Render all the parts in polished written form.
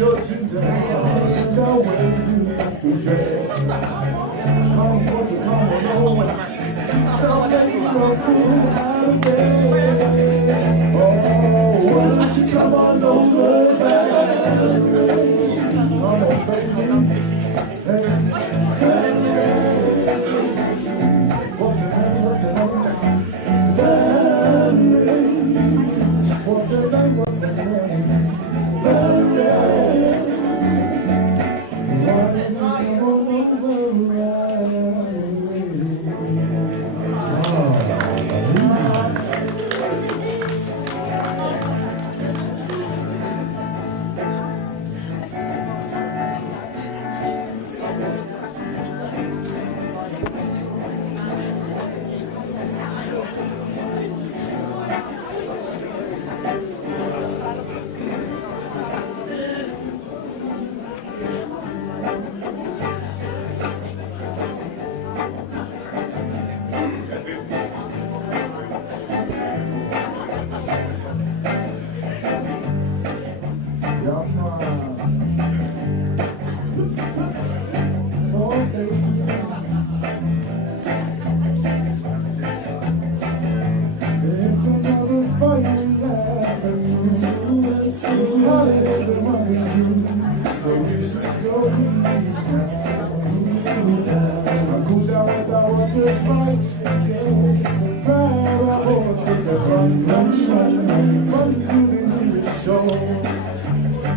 your ginger and the way you like to dress. Come on over. Stop making a fool out of me. Oh, why don't you come on over, Valerie? Come on, baby. Hey, Valerie. What's her name now? Valerie. What's her name? Valerie. Why don't you come on over,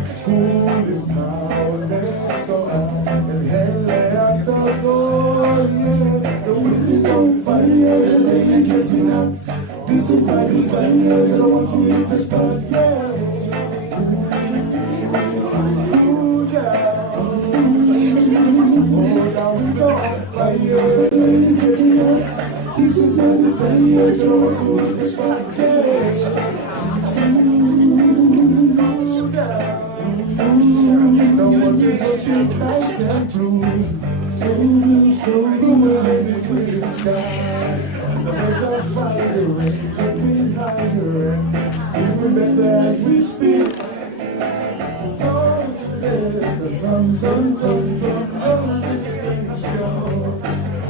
school is now, let's go out and head out the door, yeah. The wind is on fire, the day is getting hot. This is my desire, I want to hit the spot, yeah. Cool down. Oh, now it's on fire, the day is getting hot. This is my desire, I want to hit the spot, yeah. The water's looking nice and blue, so blue in the clear sky. The birds are firing, getting higher, even better as we speak. Oh, yeah, the sun's on the show.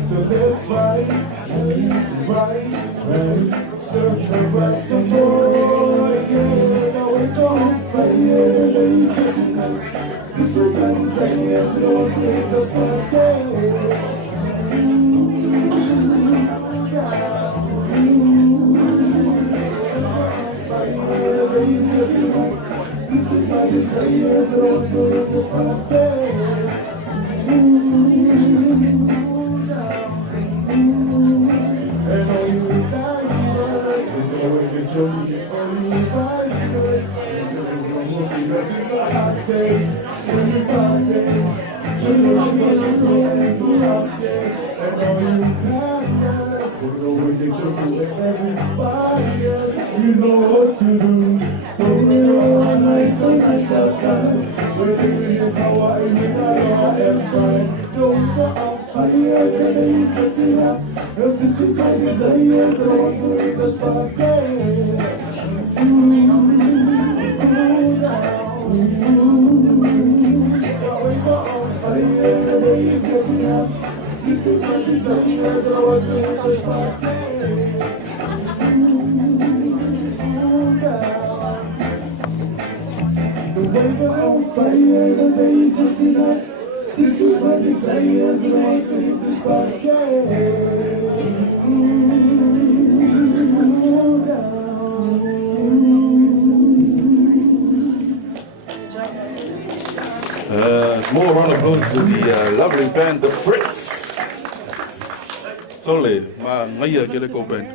So let's fight, surf the bright some more, yeah. Now it's on fire, ladies and us. This is my desire, don't make us not there. This is my desire, don't make us not there. And all you like, because it's a hot day, when you find it, you know and all you when they jump with everybody else, you know what to do. Don't bring on nice on nice outside, we're living in Hawaii, we got our empire. Those are on fire, the days getting hot. If this is my desire, I want to hit the spot, this is my desire, I want to hit the spot. The waves are on fire, the day is getting hot. This is my desire, I want to hit the spot. Small round of applause to the lovely band, the Fritz. Solid, ngaya geleko band.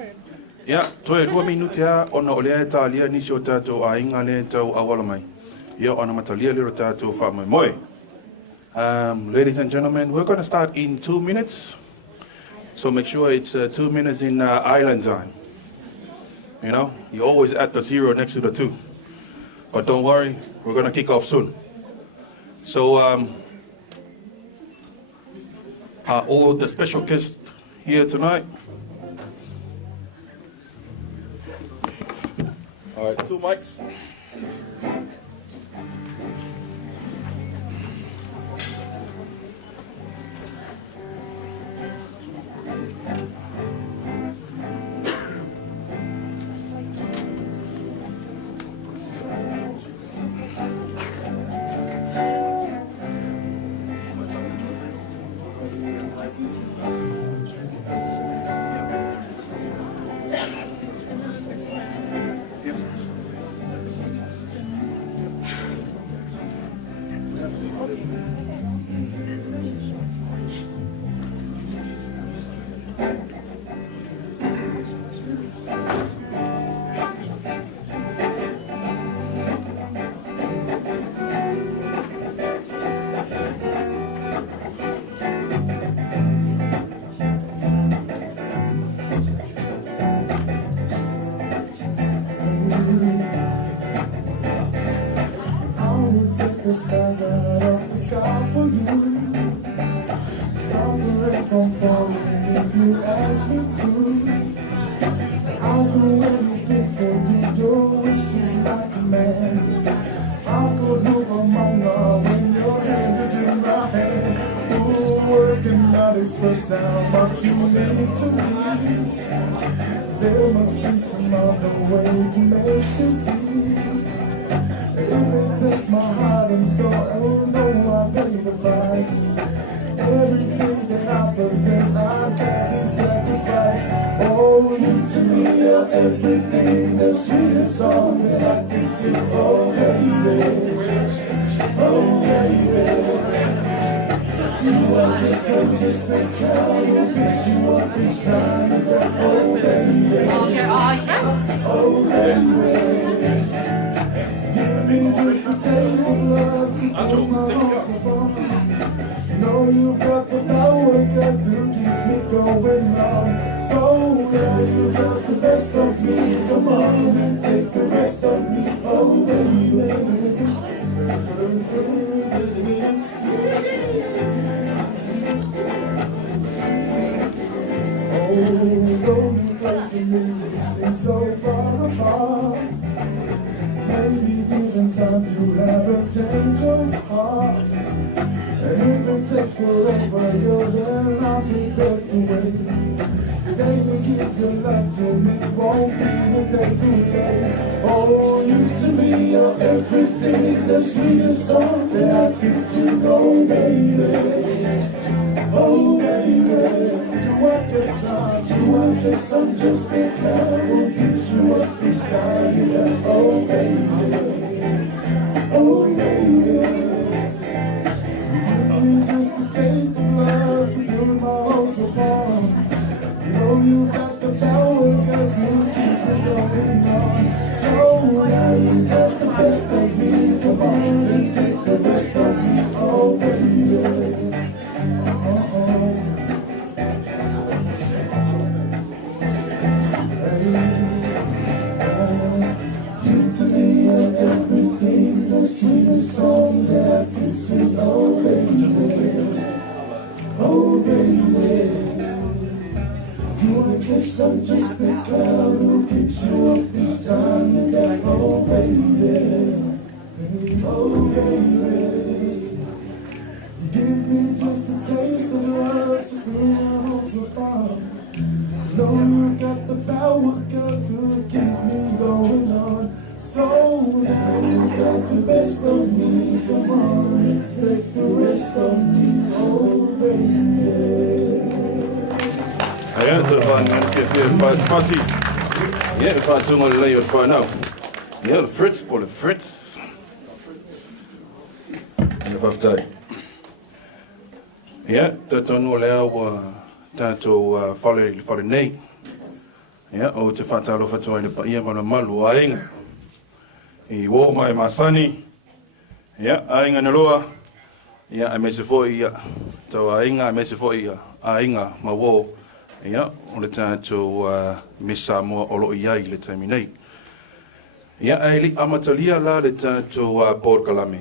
Ya, toe 2 minutia ona olea talia nisho tato a ingale tau awalamai. Ya ona matalia liro tato fa Moimoi. Ladies and gentlemen, we're going to start in 2 minutes. So make sure it's 2 minutes in island time. You know, you're always at the 0 next to the 2. But don't worry, we're going to kick off soon. So all the special guests here tonight. All right, 2 mics. the stars out of the sky for you. Stop the rain from falling if you ask me to. I'll do anything for you, your wish is my command. I'll go over mama when your hand is in my hand. Oh, words cannot express how much you mean to me. There must be some other way to make this see. If it takes my heart and soul, oh no, I pay the price. Everything that I possess, I gladly sacrifice. Oh, you to me are everything, the sweetest song that I can sing. Oh, baby, oh, baby. You are the sun, just a cow who picks you up each time you go. Oh, baby, oh, baby. Give me just a taste of love to fill my arms upon. You know you've got the power, got to keep me going on. So now you got the best of me, come on and take the rest of me. Oh, baby. Oh, though you close to me, we seem so far apart. Maybe even times you'll have a change of heart. And if it takes forever, you're there, I'm prepared to wait. The day you give your love to me won't be the day too late. Oh, you to me are everything, the sweetest song that I can sing. Oh, baby, oh, baby. You are the sun, just a cloud who picks you up beside you. Oh, baby, oh, baby. You give me just a taste of love to build my hopes upon. You know you got the power, got to keep it going on. So now you got the best of me, come on and take the rest of me. Oh, baby, to me and everything, the sweetest song that I can sing. Oh, baby, oh, baby. You I guess I'm just a cloud who picks you up each time and that. Oh, baby, oh, baby. You give me just a taste of love to fill my hopes apart. Know you've got the power, girl, to keep me going on. So now you got the best of me, come on and take the rest of me, oh baby. Ja, dat waren een party. Ja, dat waren toen al een leeuw van nou. Ja, de Frits, Paula Frits. En de vaftij. Ja, dat dan al leeuw tato vallen nee. Ja, o te fatalo fatoi in de paia van de malu ainga. I wo mai masani. Ja, ainga neloa. Ja, ai mese foi ja. To ainga mese foi ja. Ainga ma wo. Ja, o le tato misa mo olo iai le taminei. Ja, ai li amatalia la le tato porkalame.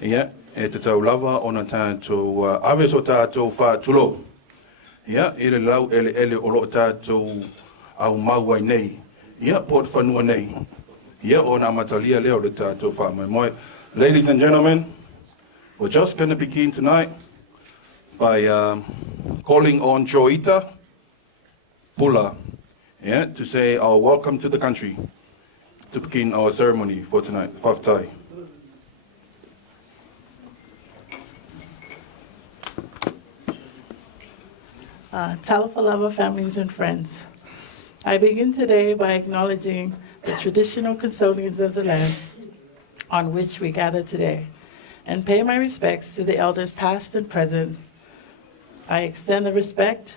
Ja, e te tau lava ona tato ave so tato fa tulo. Ja, ele lau ele olo tato au mauai nei. Ja, port fanua nei. Ja, ona matalia leo le tato fa Moimoi. Ladies and gentlemen, we're just going to begin tonight by calling on Joita Paula, yeah, to say our welcome to the country, to begin our ceremony for tonight. Faftai. Talafalava families and friends. I begin today by acknowledging the traditional custodians of the land on which we gather today, and pay my respects to the elders past and present. I extend that respect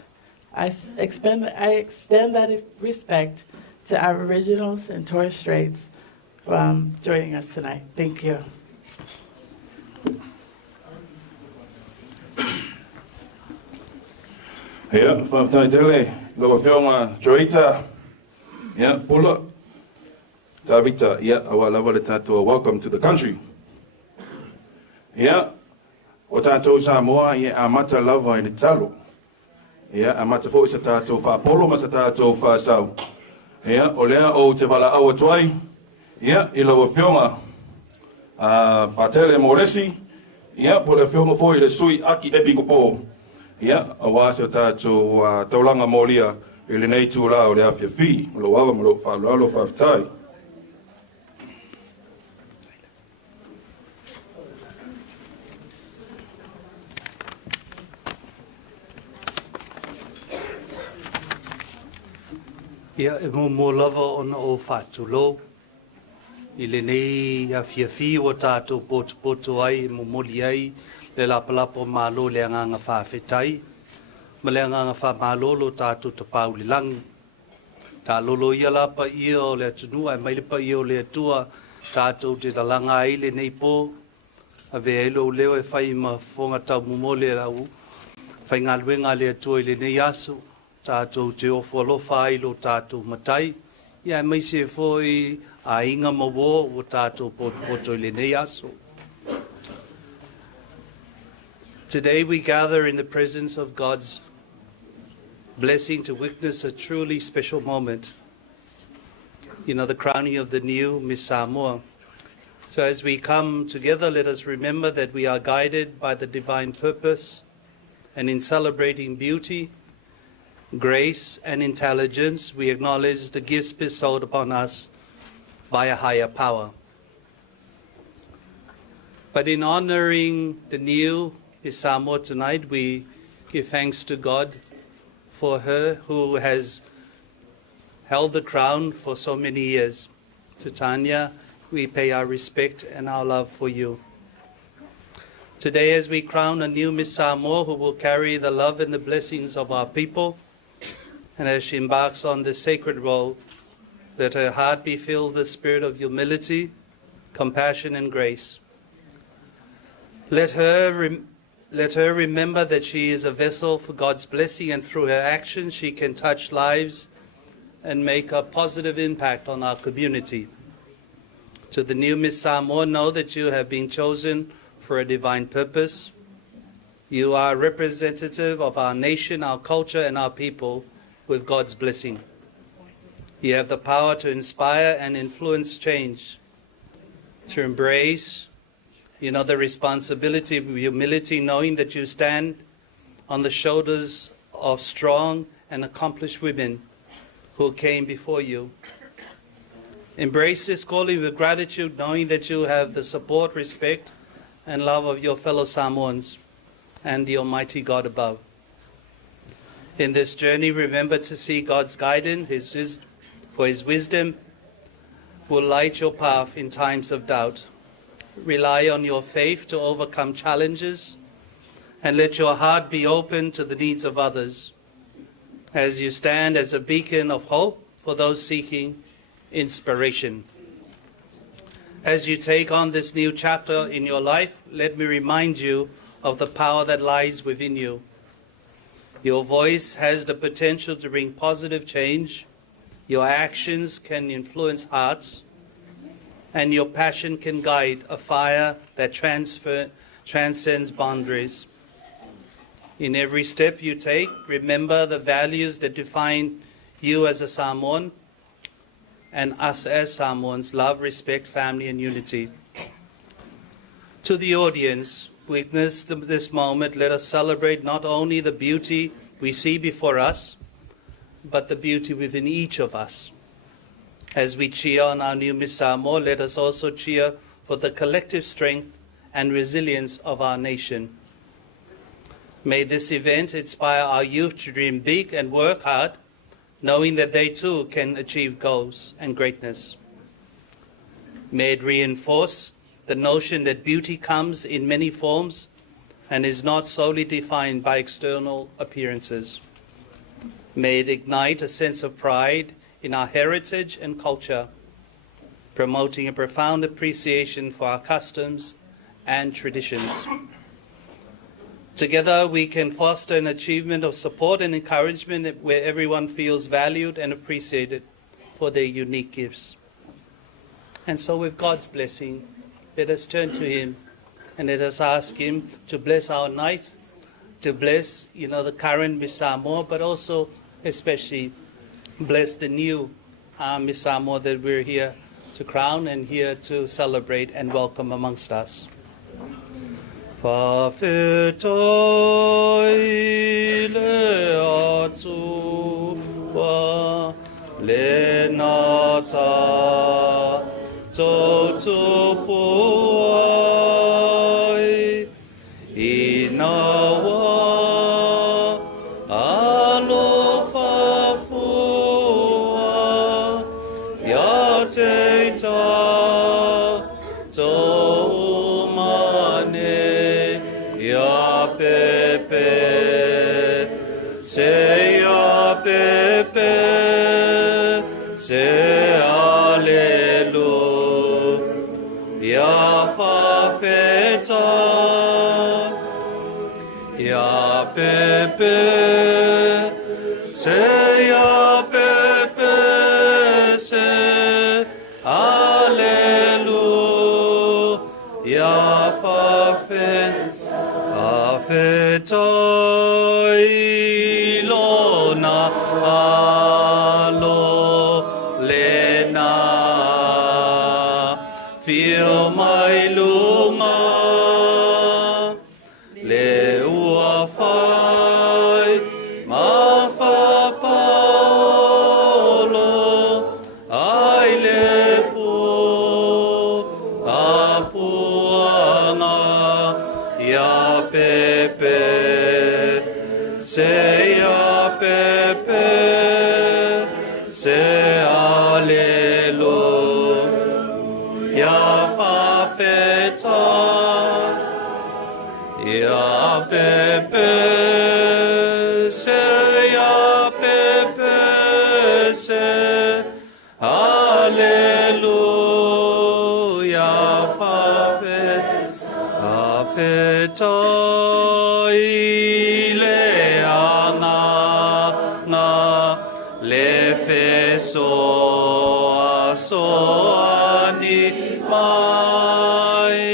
to Aboriginals and Torres Straits from joining us tonight. Thank you. Ja, vanaf Taitele, logo filma Joita, ja, Paula, Tavita, ja, awa lava le tato, welcome to the country. Ia, o tātou Samoa, ia amata lava i ni talo. Ia, amata fo i sa tātou whapolo ma sa tātou whasau. Ia, o lea o te wala awa tuai. Ia, i lawa whionga. Patele Moresi. Ia, po le whionga fo i le sui aki epi kupo. Ia, a wāsa tātou taulanga molia i le nei tūra o le awhia whi. Molo awa, molo whālo alo whawhitai. Ia e mo lava ona o whātulo. I le nei a whiawhi o tātou poto ai, mo moli ai, le lapalapo mālo le anganga whawhetai. Ma le anganga whamālo lo tātou ta pauli langi. Tā lolo ia lapa ia o le atunua, e maile pa ia o le atua, tātou te talanga ai le nei pō. A vea ilo leo e whai ma whonga tau mumole rau. Whai ngā luenga le atua i le nei aso. Tātou te ofo alofa ai lo tātou matai. Ia mai se foi a inga mawo o tātou poto le nei aso. Today we gather in the presence of God's blessing to witness a truly special moment. You know, the crowning of the new Miss Samoa. So as we come together, let us remember that we are guided by the divine purpose, and in celebrating beauty, grace and intelligence, we acknowledge the gifts bestowed upon us by a higher power. But in honoring the new Miss Samoa tonight, we give thanks to God for her who has held the crown for so many years. To Tanya, we pay our respect and our love for you. Today, as we crown a new Miss Samoa who will carry the love and the blessings of our people, and as she embarks on this sacred role, let her heart be filled with the spirit of humility, compassion, and grace. Let her remember that she is a vessel for God's blessing, and through her actions she can touch lives and make a positive impact on our community. To the new Miss Samoa, know that you have been chosen for a divine purpose. You are representative of our nation, our culture, and our people, with God's blessing. You have the power to inspire and influence change, to embrace, the responsibility of humility, knowing that you stand on the shoulders of strong and accomplished women who came before you. Embrace this calling with gratitude, knowing that you have the support, respect, and love of your fellow Samoans and the Almighty God above. In this journey, remember to see God's guidance, for His wisdom will light your path in times of doubt. Rely on your faith to overcome challenges, and let your heart be open to the needs of others as you stand as a beacon of hope for those seeking inspiration. As you take on this new chapter in your life, let me remind you of the power that lies within you. Your voice has the potential to bring positive change. Your actions can influence hearts, and your passion can guide a fire that transcends boundaries. In every step you take, remember the values that define you as a Samoan and us as Samoans: love, respect, family, and unity. To the audience, witness this moment. Let us celebrate not only the beauty we see before us, but the beauty within each of us. As we cheer on our new Miss Samoa, let us also cheer for the collective strength and resilience of our nation. May this event inspire our youth to dream big and work hard, knowing that they too can achieve goals and greatness. May it reinforce the notion that beauty comes in many forms and is not solely defined by external appearances. May it ignite a sense of pride in our heritage and culture, promoting a profound appreciation for our customs and traditions. Together, we can foster an achievement of support and encouragement where everyone feels valued and appreciated for their unique gifts. And so, with God's blessing, let us turn to Him And let us ask him to bless our night, to bless, the current Miss Samoa, but also especially bless the new Miss Samoa that we're here to crown and here to celebrate and welcome amongst us. Whawhetoi le atu wa le nata tōtupu ai I nā wā alofa fua ia te tā tō mane ia pepe se ia pepe se alelu ia whawheta ia pepe se ia pepe se alelu ia whawheta ilona alo lena feel my lunga le ua whai ma whapalo ai le pu apuanga ia pepe se ia pepe se alelu ia whawheta ia pepe se ia pepe se Alleluia whawheta I le anga ngā le wheso asoani mai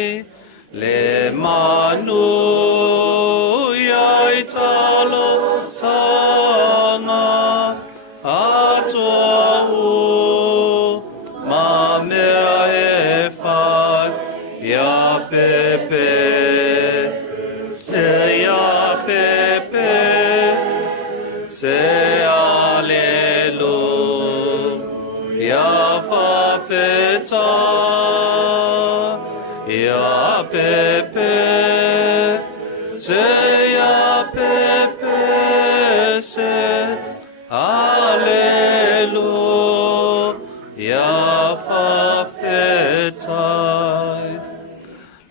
le manu iai talo sanga atoa u ma mea e whai ia pepe ia pepe se alelu ia whawheta ia pepe se ia pepe se alelu ia whawheta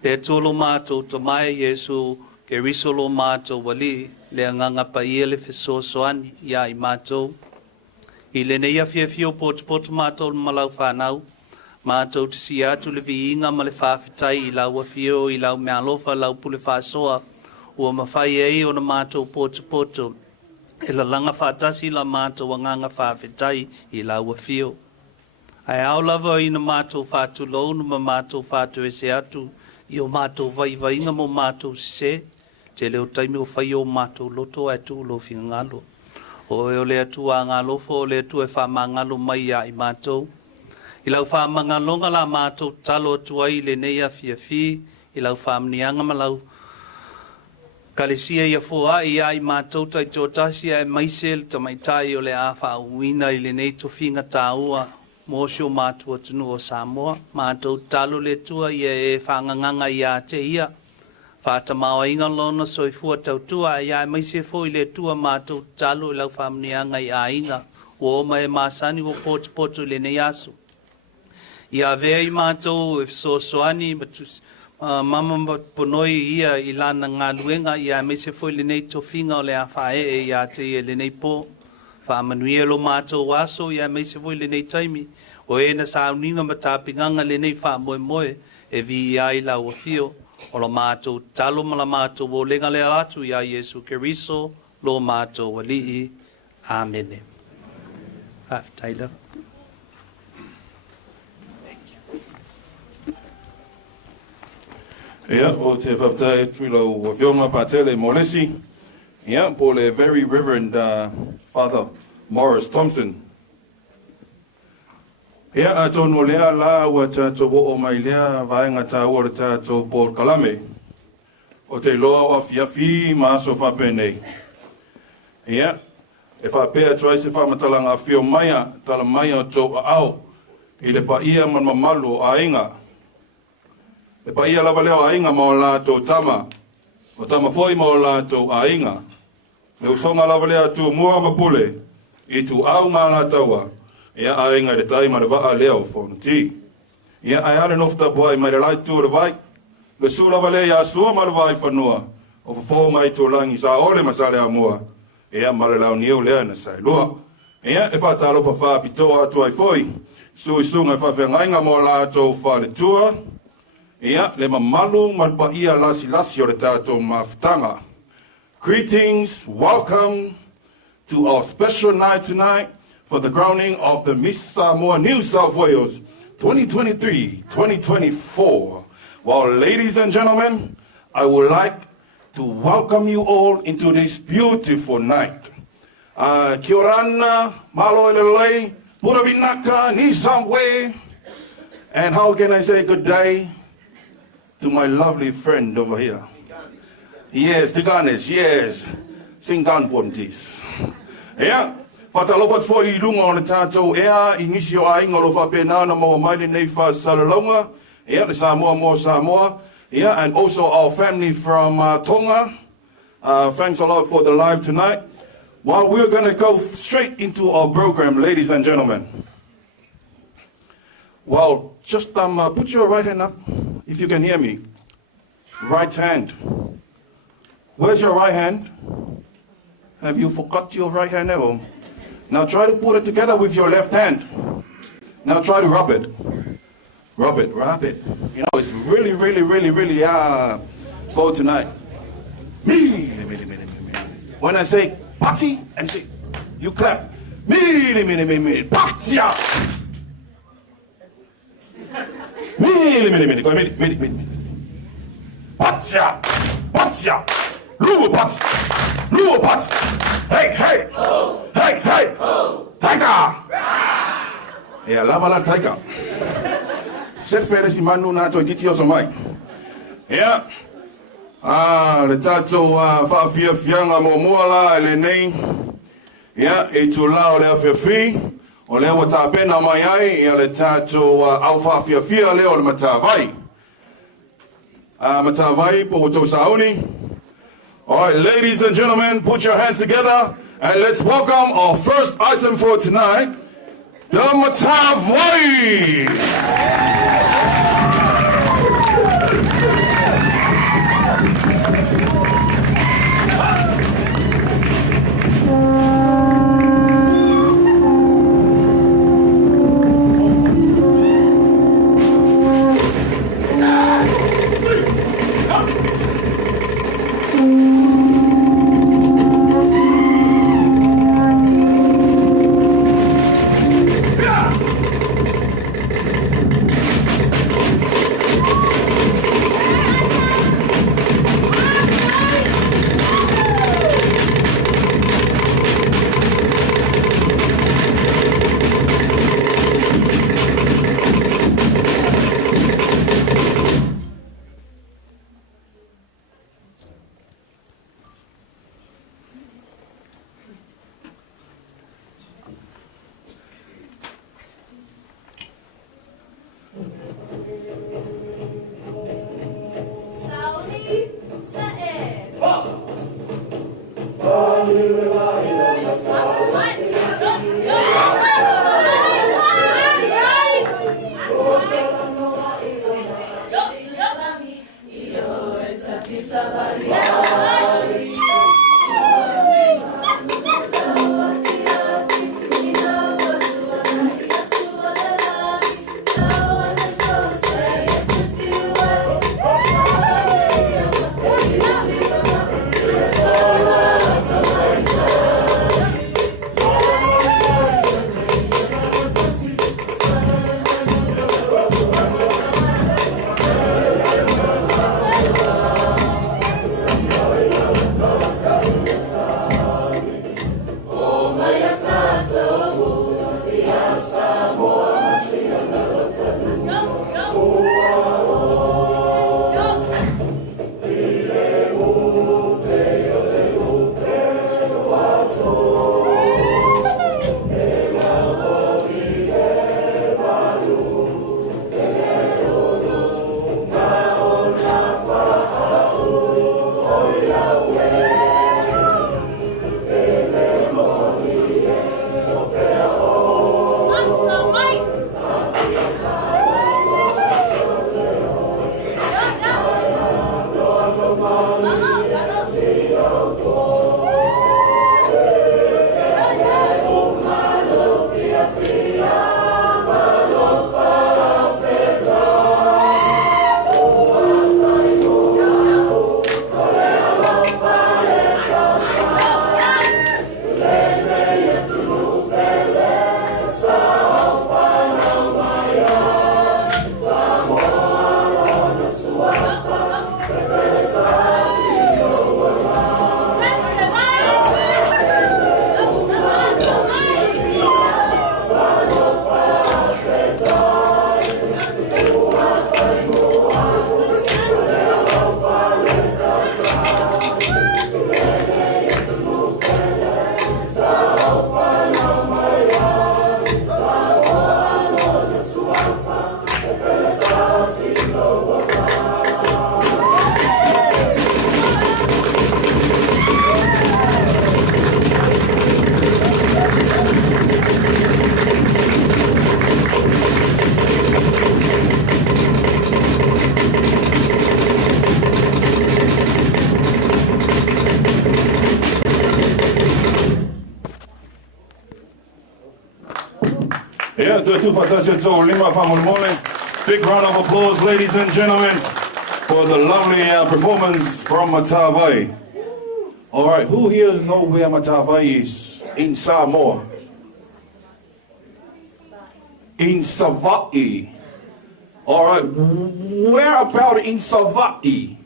Le tolo mātou to mai Yesu ke risolo mātou wali le anganga pa ia le fesoasoani ia I mātou. I le neia fiafio potu mātou malau whanau. Mātou te si atu le viinga ma le whawhitai I lau afio I lau mea alofa lau pule whasoa. Ua mawhai ei o na mātou potu. E la langa whatasi la mātou anganga whawhitai I lau afio. Ai au lava I na mātou whatu lou ma mātou whatu e se atu. I o mātou vai inga mo mātou se, te leo taimi o whai o mātou loto atu lo whinga ngalo. O e o le atu a ngalo fo, o le atu e wha ngalo mai a I mātou. I lau wha mangalonga la mātou talo atu ai le neia fiafi, I lau wha mnianga ma lau kalesia ia fua I a I mātou tai tō tasia e maise le tamaitai o le a wha uina I le nei to whinga tāua. Mosio mātua tunu o Samoa, mātou talo le tua ia e whanganganga ia te ia. Whāta maua inga lona soifua tautua ia e maise fo I le tua mātou talo I lau whamnianga I a inga. O oma e māsani o potu le nei asu. Ia vea I mātou e soani, mama ponoi ia I lana ngā luenga ia e maise fo I le nei tofinga o le a whae ia te ia le nei po. Whamanuia lo mātou waso ia meise voi le nei taimi. O e na sauninga matapinganga le nei Moimoi e vi ia I lau afio. O lo mātou talo ma la mātou o lenga le atu ia Yesu Keriso lo mātou walii. Amen. Taylor. Yeah, o te whaftai tuilo wa whioma patele molesi. Yeah, po le very Reverend Father Morris Thompson. Yeah, a tono lea la wa tato wo o mai lea vaenga ta ora tato Port Kalame. O te loa wa fiafi maaso whapene. Yeah, e whapea trai se whamatalanga whio maia, tala maia tō au. I le pa ia man mamalu a inga. Le pa ia lava leo a inga ma o lātou tama. O tama foi ma o lātou a inga. Le usonga lava leo tu mua mapule. I tu au ngā lātaua. Ia a inga le tai ma le waa leo whonti. Ia ai ale nofta boai mai le lai tu le vai. Le su lava leo ia sua ma le vai whanua. O whafo mai tu langi sa ole masale a mua. Ia ma le lau niu lea na sai lua. Ia e whatalo whawha pitoa atu ai foi. Sui sunga whawhengainga mo lātou whale tua. Ia, le mamalu malpa ia lasi o le tātou mawhitanga. Greetings, welcome to our special night tonight for the crowning of the Miss Samoa New South Wales 2023-2024. Well, ladies and gentlemen, I would like to welcome you all into this beautiful night. Kia orana, malo elelei, Pura vinaka, ni samwe. And how can I say good day to my lovely friend over here? Yes, Tiganes, yes. Singan pontis. Yeah. Fatalofat for I lunga o le tātou ea, inisio a inga lo whapena na mo maile nei wha salalonga. Yeah, the Samoa mo Samoa. Yeah, and also our family from Tonga. Thanks a lot for the live tonight. Well, we're going to go straight into our program, ladies and gentlemen. Well, just put your right hand up, if you can hear me. Right hand. Where's your right hand? Have you forgot your right hand at home? Now try to put it together with your left hand. Now try to rub it. Rub it, rub it. You know, it's really, really, really, really cold tonight. When I say party, and you clap. Patsia! Go ahead, Patsia! Patsia! Luo Patsia! Luo Patsia! Hey, hey! Oh. Hey, hey! Oh. Tiger! Yeah, lava la tiger. Se fere si manu na to titi oso mai. Yeah. Le tato whaafia fianga mo moala ele nei. Ia, e tu la o lea whiawhi. O lea wa tā pena mai ai. Ia le tato au whaafia fia leo le matawai. Matawai po to saoni. All right, ladies and gentlemen, put your hands together and let's welcome our first item for tonight, the matawai. Big round of applause, ladies and gentlemen, for the lovely performance from Matavai. All right, who here know where Matavai is in Samoa? In Sava'i. All right, where about in Sava'i?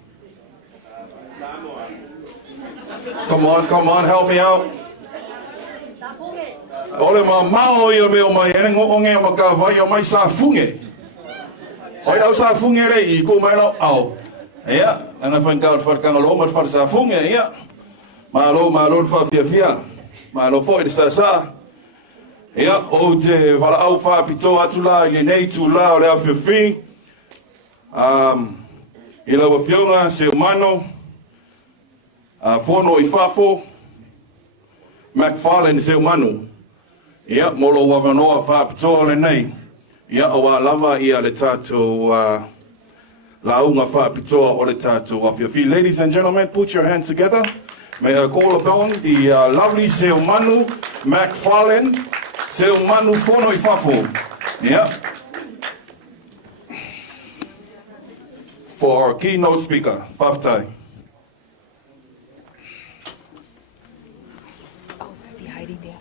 Come on, help me out. Ole ma mao yo me o mai ene ngo nge ma ka vai o mai sa funge. Oi au sa funge re I ko mai lo au. Ja, en dan van koud voor kan lo met voor sa funge ja. Maar lo fa fia. Maar lo foi de sa. Ja, o te wala au fa pito atula le nei tu la o le fi. Ila wa fiona se humano. Fono I fafo. McFarlane se humano. Ja, molo wavanoa fa pito le nei. Ja, o lava ia le tato launga fa pito o le tato of your feet. Ladies and gentlemen, put your hands together. May I call upon the lovely Seumanu McFarlane. Seumanu Fono I Fafo. Yeah. For our keynote speaker, Faftai. Oh, is that be hiding there?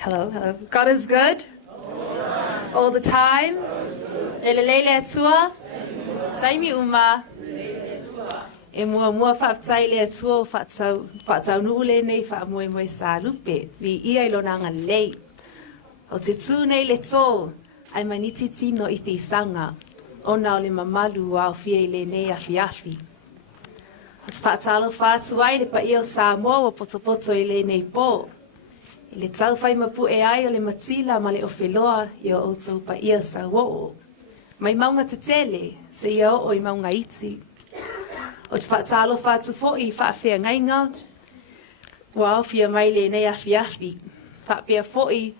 Hello. God is good all the time. Elelele atua. Taimi uma. E mua whaftai le atua whatau nuule nei wha moimoi sa lupe. Vi ia ilonanga lei. O te tū nei le tō. Ai maniti tino I whisanga. O nao le mamalu au fia le nei afi. O te whatalo whatu ai le pa ia o Samoa o poto I le nei pō. I le tau whai mapu e ai o le matila ma le ofeloa I o outou pa ia sa woo. Mai maunga te tele, se ia o I maunga iti. O te whaatalo whatu fōi I whaafea ngainga, wao fia mai le nei afi. Whaapea fōi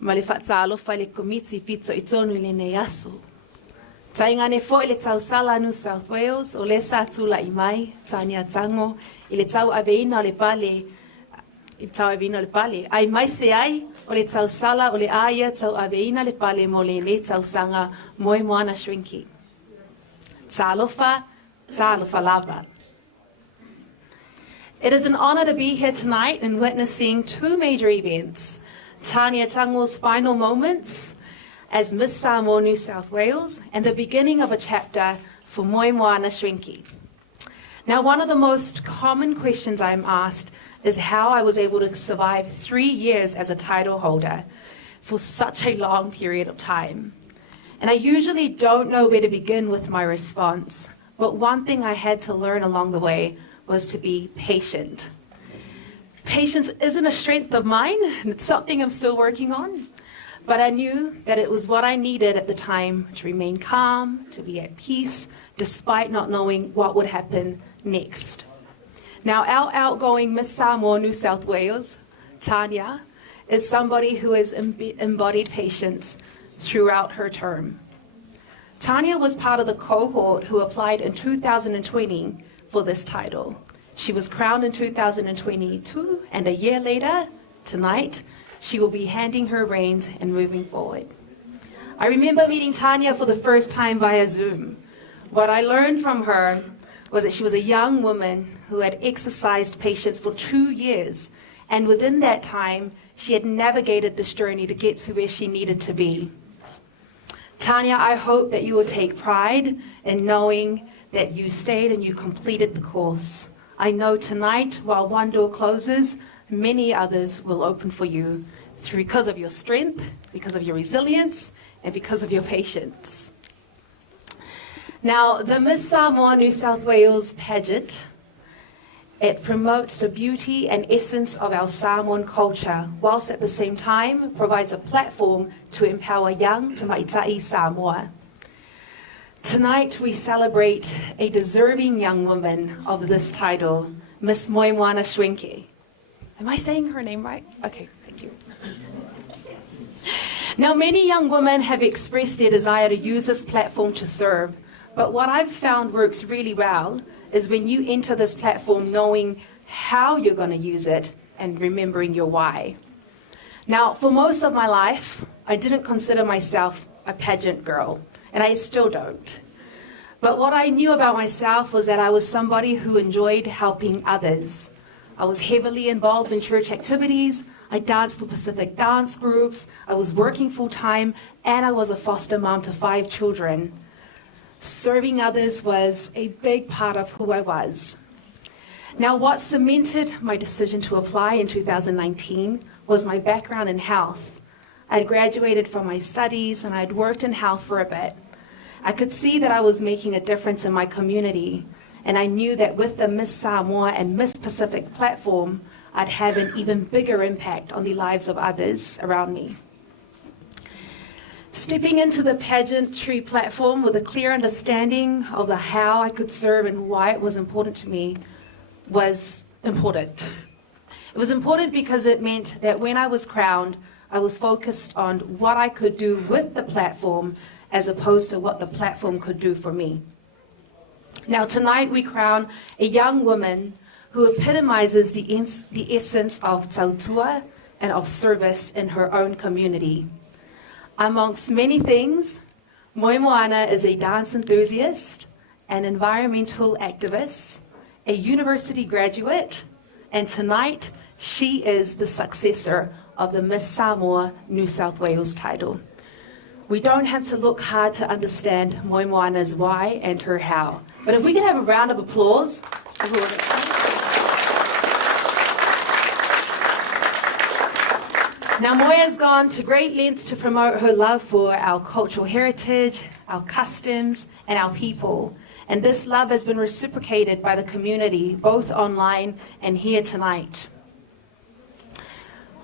ma le whaatalo whai le komiti fito I tonu le nei aso. Taingane fōi le tau sala New South Wales o le sa tula I mai, Tania Tango, I le tau abeina o le pale, ai mai se ai o le tau sala o le aia tau aveina le pale mo le tau sanga Moimoi shrinky. Talofa lava. It is an honor to be here tonight and witnessing two major events. Tania Tango's final moments as Miss Samoa New South Wales and the beginning of a chapter for Moimoi shrinky. Now, one of the most common questions I'm asked is how I was able to survive 3 years as a title holder for such a long period of time. And I usually don't know where to begin with my response, but one thing I had to learn along the way was to be patient. Patience isn't a strength of mine, and it's something I'm still working on, but I knew that it was what I needed at the time to remain calm, to be at peace, despite not knowing what would happen next. Now, our outgoing Miss Samoa New South Wales, Tania, is somebody who has embodied patience throughout her term. Tania was part of the cohort who applied in 2020 for this title. She was crowned in 2022, and a year later, tonight, she will be handing her reins and moving forward. I remember meeting Tania for the first time via Zoom. What I learned from her was that she was a young woman who had exercised patience for 2 years, and within that time, she had navigated this journey to get to where she needed to be. Tania, I hope that you will take pride in knowing that you stayed and you completed the course. I know tonight, while one door closes, many others will open for you because of your strength, because of your resilience, and because of your patience. Now, the Miss Samoa New South Wales pageant, it promotes the beauty and essence of our Samoan culture, whilst at the same time provides a platform to empower young Te Maitai Samoa. Tonight, we celebrate a deserving young woman of this title, Miss Moimoi shrinky. Am I saying her name right? Okay, thank you. Now, many young women have expressed their desire to use this platform to serve, but what I've found works really well is when you enter this platform knowing how you're going to use it and remembering your why. Now, for most of my life, I didn't consider myself a pageant girl, and I still don't. But what I knew about myself was that I was somebody who enjoyed helping others. I was heavily involved in church activities. I danced for Pacific dance groups. I was working full-time, and I was a foster mom to 5 children. Serving others was a big part of who I was. Now, what cemented my decision to apply in 2019 was my background in health. I had graduated from my studies, and I had worked in health for a bit. I could see that I was making a difference in my community, and I knew that with the Miss Samoa and Miss Pacific platform, I'd have an even bigger impact on the lives of others around me. Stepping into the pageantry platform with a clear understanding of the how I could serve and why it was important to me was important. It was important because it meant that when I was crowned, I was focused on what I could do with the platform as opposed to what the platform could do for me. Now, tonight we crown a young woman who epitomizes the essence of tautua and of service in her own community. Amongst many things, Moimoi is a dance enthusiast, an environmental activist, a university graduate, and tonight she is the successor of the Miss Samoa New South Wales title. We don't have to look hard to understand Moimoana's why and her how. But if we can have a round of applause. Now, Moya has gone to great lengths to promote her love for our cultural heritage, our customs, and our people. And this love has been reciprocated by the community, both online and here tonight.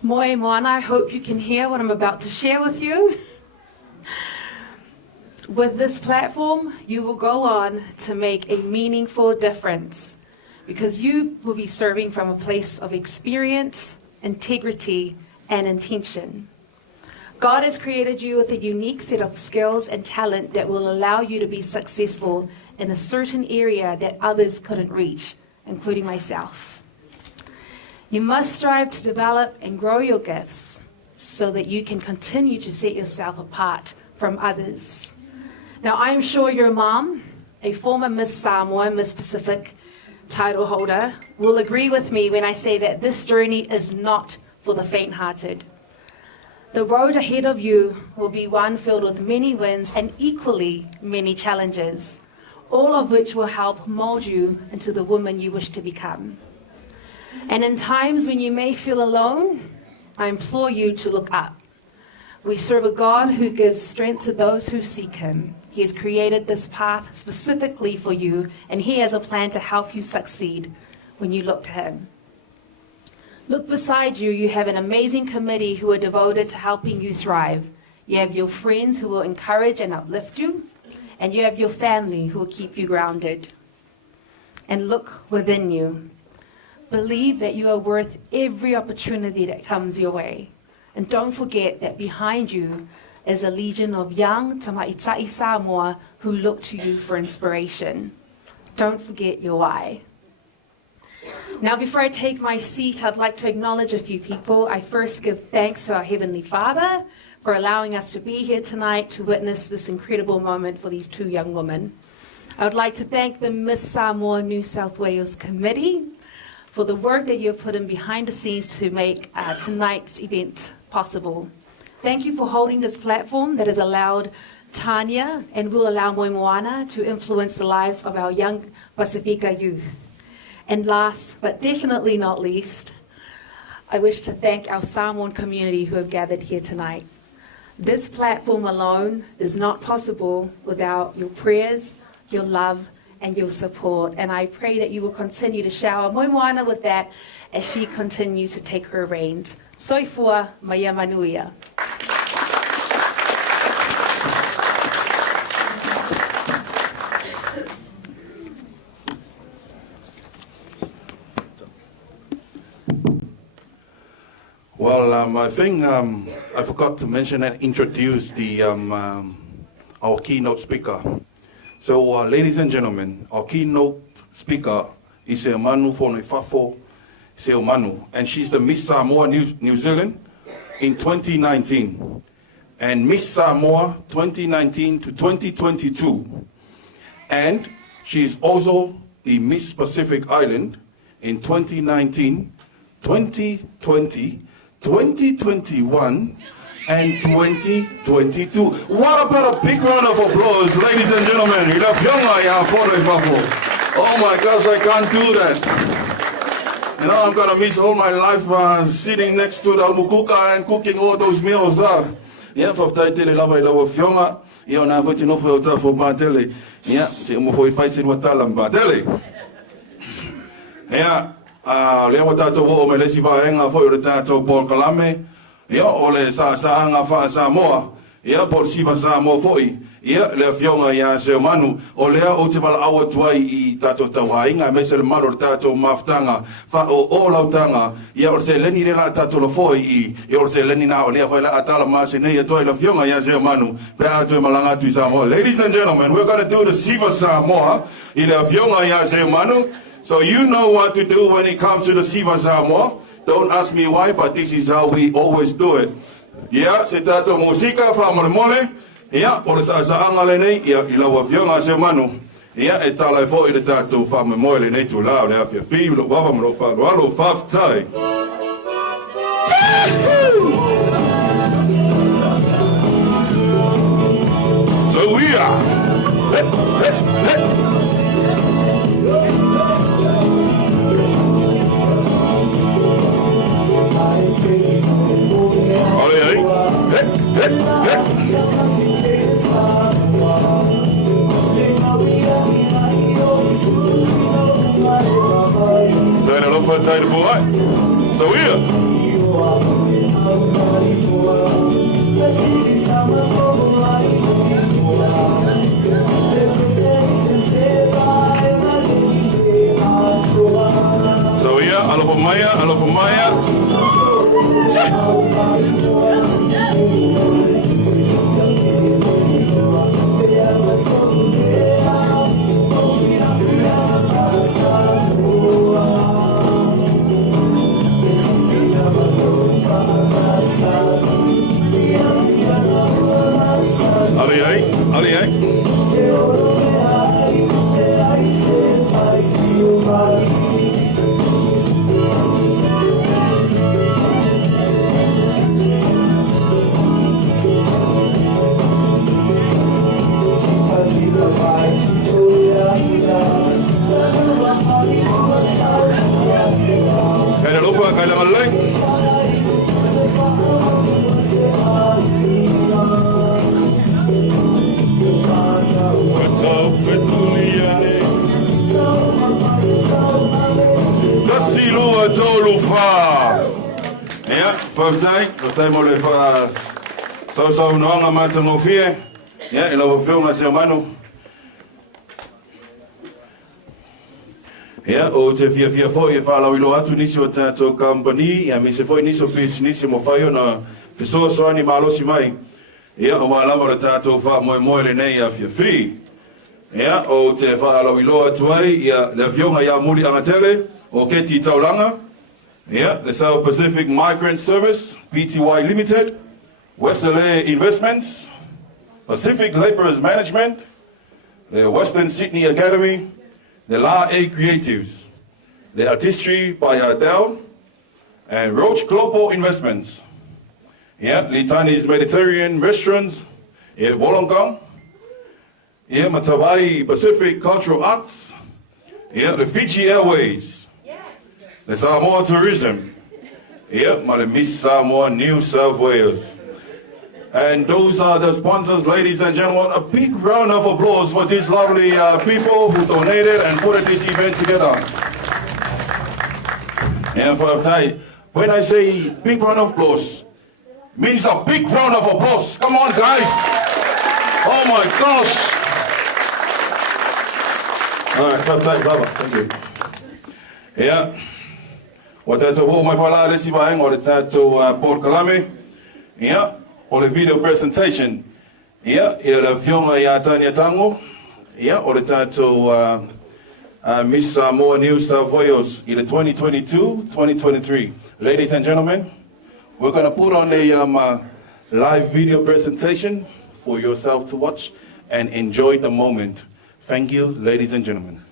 Moimoi, I hope you can hear what I'm about to share with you. With this platform, you will go on to make a meaningful difference because you will be serving from a place of experience, integrity, and intention. God has created you with a unique set of skills and talent that will allow you to be successful in a certain area that others couldn't reach, including myself. You must strive to develop and grow your gifts so that you can continue to set yourself apart from others. Now, I am sure your mom, a former Miss Samoa, Miss Pacific title holder, will agree with me when I say that this journey is not for the faint-hearted. The road ahead of you will be one filled with many wins and equally many challenges, all of which will help mold you into the woman you wish to become. And in times when you may feel alone, I implore you to look up. We serve a God who gives strength to those who seek him. He has created this path specifically for you, and he has a plan to help you succeed when you look to him. Look beside you. You have an amazing committee who are devoted to helping you thrive. You have your friends who will encourage and uplift you, and you have your family who will keep you grounded. And look within you. Believe that you are worth every opportunity that comes your way. And don't forget that behind you is a legion of young Tamaitai Samoa who look to you for inspiration. Don't forget your why. Now, before I take my seat, I'd like to acknowledge a few people. I first give thanks to our Heavenly Father for allowing us to be here tonight to witness this incredible moment for these 2 young women. I would like to thank the Miss Samoa New South Wales Committee for the work that you've put in behind the scenes to make tonight's event possible. Thank you for holding this platform that has allowed Tanya and will allow Moimoi to influence the lives of our young Pacifica youth. And last, but definitely not least, I wish to thank our Samoan community who have gathered here tonight. This platform alone is not possible without your prayers, your love, and your support. And I pray that you will continue to shower Moimoi with that as she continues to take her reins. Soifua Maya Manuia. Well, I think I forgot to mention and introduce the our keynote speaker. So, ladies and gentlemen, our keynote speaker is Manu Fonefafo Manu, and she's the Miss Samoa New Zealand in 2019, and Miss Samoa 2019 to 2022, and she's also the Miss Pacific Island in 2019, 2020, 2021, and 2022. What about a big round of applause, ladies and gentlemen? Oh my gosh, I can't do that. You know, I'm gonna miss all my life sitting next to the mukuka and cooking all those meals. Yeah, for Taitele Lava Lava Fiona, you know, for Tino for Batele. Yeah, see, for if I said what Talam Batele. Yeah, Leo Tato Melesi Varenga for the Tato Paul Kalame. Yeah, ole Sahanga Fa Samoa. Yeah, Paul Siva Samoa Foi. Yeah, le Fiona ya se manu. Olea Otival Awa Twai Tato Tawainga, Mesel Maro Tato Maftanga, Fa o Lautanga. Yeah, or say Lenny La Tato Foi, or say Lenny now, Lea Atala Masine, Toy of Fiona ya se manu. Beato Malanga to Samoa. Ladies and gentlemen, we're gonna do the Siva Samoa. Ile Fiona ya se manu. So you know what to do when it comes to the Siva Samoa. Don't ask me why, but this is how we always do it. Yeah, se tato musika fa Moimoi. Yeah, por sa angale nei, yeah, ila wa fiona se manu. Yeah, e tala fo i tato fa Moimoi nei tu la le afia fi lo baba mo fa lo fa tai. So we are. Zijn er nog wat tijden vooruit? Zo hier. Zo hier, hallo voor Maya, hallo voor Maya. Partij moet even zo nog hangen met een movier. Ja, en over veel naar zijn manu. Ja, o te via voor je fala we Latu niso tato company. Ja, mi se foi niso business mo faio na fiso so ani malo si mai. Ja, o ma lava tato fa Moimoi le nei af je free. Ja, o te fala we Latu ai ja le fionga ya muli angatele o keti taulanga. Yeah, the South Pacific Migrant Service, Pty Limited, Western Investments, Pacific Laborers Management, the Western Sydney Academy, the La A Creatives, the Artistry by Adele, and Roach Global Investments. Yeah, Litani's Mediterranean Restaurants, yeah, Wollongong, yeah, Matavai Pacific Cultural Arts, yeah, the Fiji Airways, the Samoa Tourism. Yep, my Miss Samoa, New South Wales. And those are the sponsors, ladies and gentlemen. A big round of applause for these lovely people who donated and put this event together. And for tonight, when I say big round of applause, means a big round of applause. Come on, guys. Oh my gosh. All right, tough time, brother. Thank you. Yeah. What tato wo mai fala resi vai ngore tato por kalame. Yeah, o le video presentation. Yeah, i le fionga ia Tania Tango. Yeah, o le tātou Miss Samoa New South Wales in the 2022-2023. Ladies and gentlemen, we're going to put on a live video presentation for yourself to watch and enjoy the moment. Thank you, ladies and gentlemen.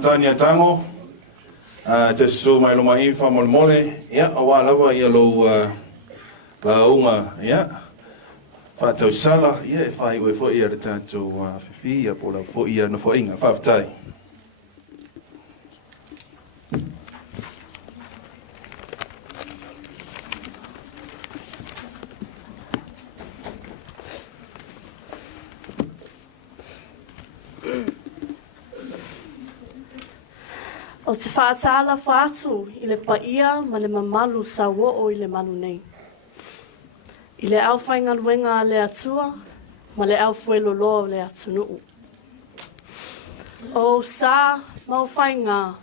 Tania Tango, te su mai lo mai fa mol mole, ya awa lava ia lo unga, ya fa tau sala, ya fa i fo ia tato fifi ya pola fo ia no fo inga fa tai. O te whaatala whaatu i le paia ma le mamalu sa wo i le manu nei. I le au whainga luenga le atua, ma le au fuelo loa le atunuu. O sa mau whainga,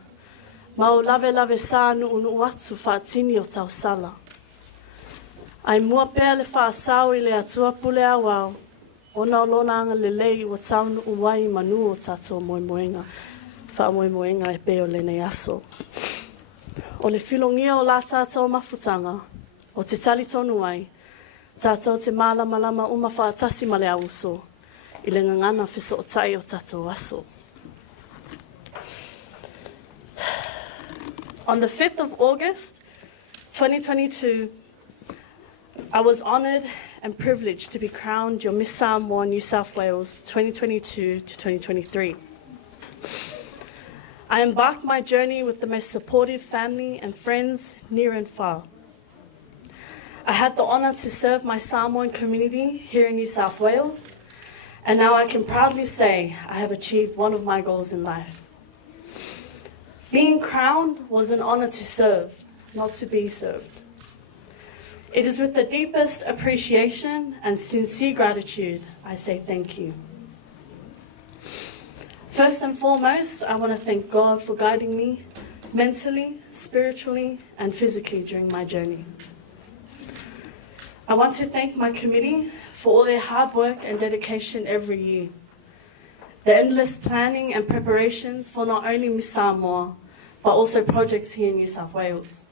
mau lave sa nu atu whaatini o tau sala. Ai mua pēr le whaasau i le atua pule awau, ona o lona anga le lei o tau nu wai manu o tato moimoenga. Moimoenga e peo le nei aso. O le filongia o la tātou mafutanga, o te tali tonu ai, tātou te malama uma whaatasi ma le auso, i le ngangana whiso o tai o tātou aso. On the 5th of August, 2022, I was honoured and privileged to be crowned your Miss Samoa New South Wales 2022 to 2023. I embarked my journey with the most supportive family and friends near and far. I had the honour to serve my Samoan community here in New South Wales, and now I can proudly say I have achieved one of my goals in life. Being crowned was an honour to serve, not to be served. It is with the deepest appreciation and sincere gratitude I say thank you. First and foremost, I want to thank God for guiding me mentally, spiritually, and physically during my journey. I want to thank my committee for all their hard work and dedication every year. The endless planning and preparations for not only Miss Samoa, but also projects here in New South Wales.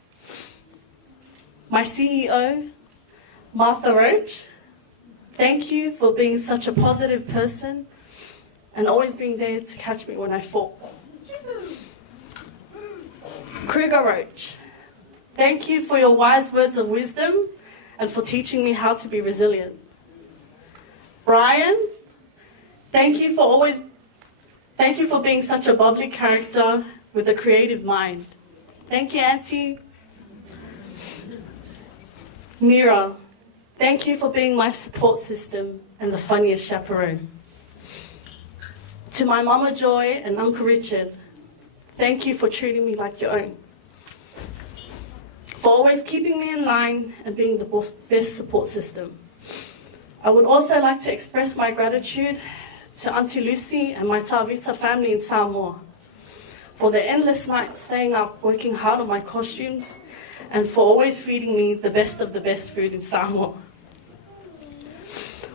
My CEO, Martha Roach, thank you for being such a positive person and always being there to catch me when I fall. Kruger Roach, thank you for your wise words of wisdom and for teaching me how to be resilient. Brian, thank you for being such a bubbly character with a creative mind. Thank you, Auntie. Mira, thank you for being my support system and the funniest chaperone. To my Mama Joy and Uncle Richard, thank you for treating me like your own. For always keeping me in line and being the best support system. I would also like to express my gratitude to Auntie Lucy and my Tawita family in Samoa for their endless nights staying up, working hard on my costumes, and for always feeding me the best of the best food in Samoa.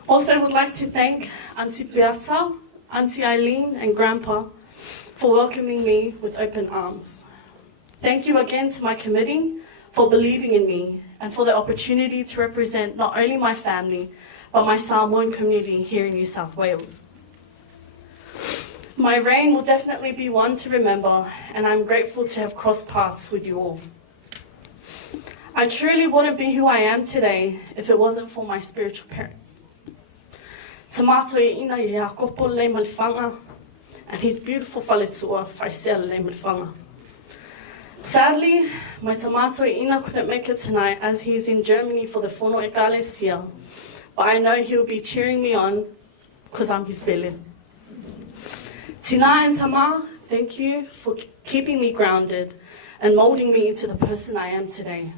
Also would like to thank Auntie Beata, Auntie Eileen, and Grandpa for welcoming me with open arms. Thank you again to my committee for believing in me and for the opportunity to represent not only my family, but my Samoan community here in New South Wales. My reign will definitely be one to remember, and I'm grateful to have crossed paths with you all. I truly wouldn't be who I am today if it wasn't for my spiritual parents. Tamato e ina i Jacopo le malfanga, and his beautiful faletua Faisel le malfanga. Sadly, my tamato e ina couldn't make it tonight as he's in Germany for the Fono Ekalesia, but I know he'll be cheering me on because I'm his belly. Tina and Tama, thank you for keeping me grounded and molding me into the person I am today.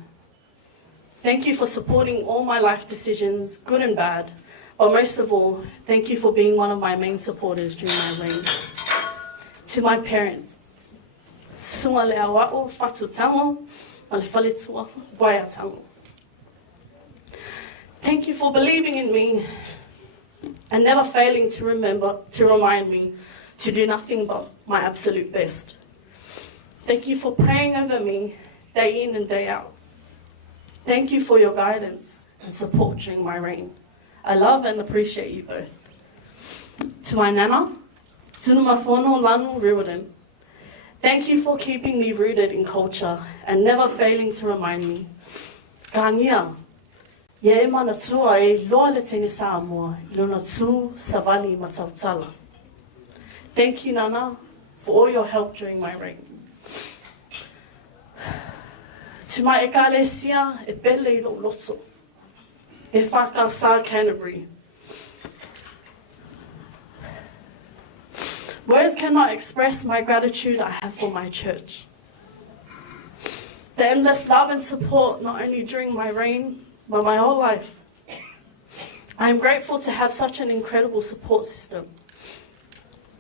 Thank you for supporting all my life decisions, good and bad, but most of all, thank you for being one of my main supporters during my reign. To my parents, Sunga le awa'o fatu tango, ma le faletua waia tango. Thank you for believing in me and never failing to remind me to do nothing but my absolute best. Thank you for praying over me day in and day out. Thank you for your guidance and support during my reign. I love and appreciate you both. To my nana, Tunumafono Lanu Riordan, thank you for keeping me rooted in culture and never failing to remind me. Kangia, ye mana tua e loa le tene Samoa, lona tu savali matautala. Thank you, Nana, for all your help during my reign. To my ekalesia, e pele lo loto, e whakasa Canterbury. Words cannot express my gratitude I have for my church. The endless love and support, not only during my reign, but my whole life. I am grateful to have such an incredible support system.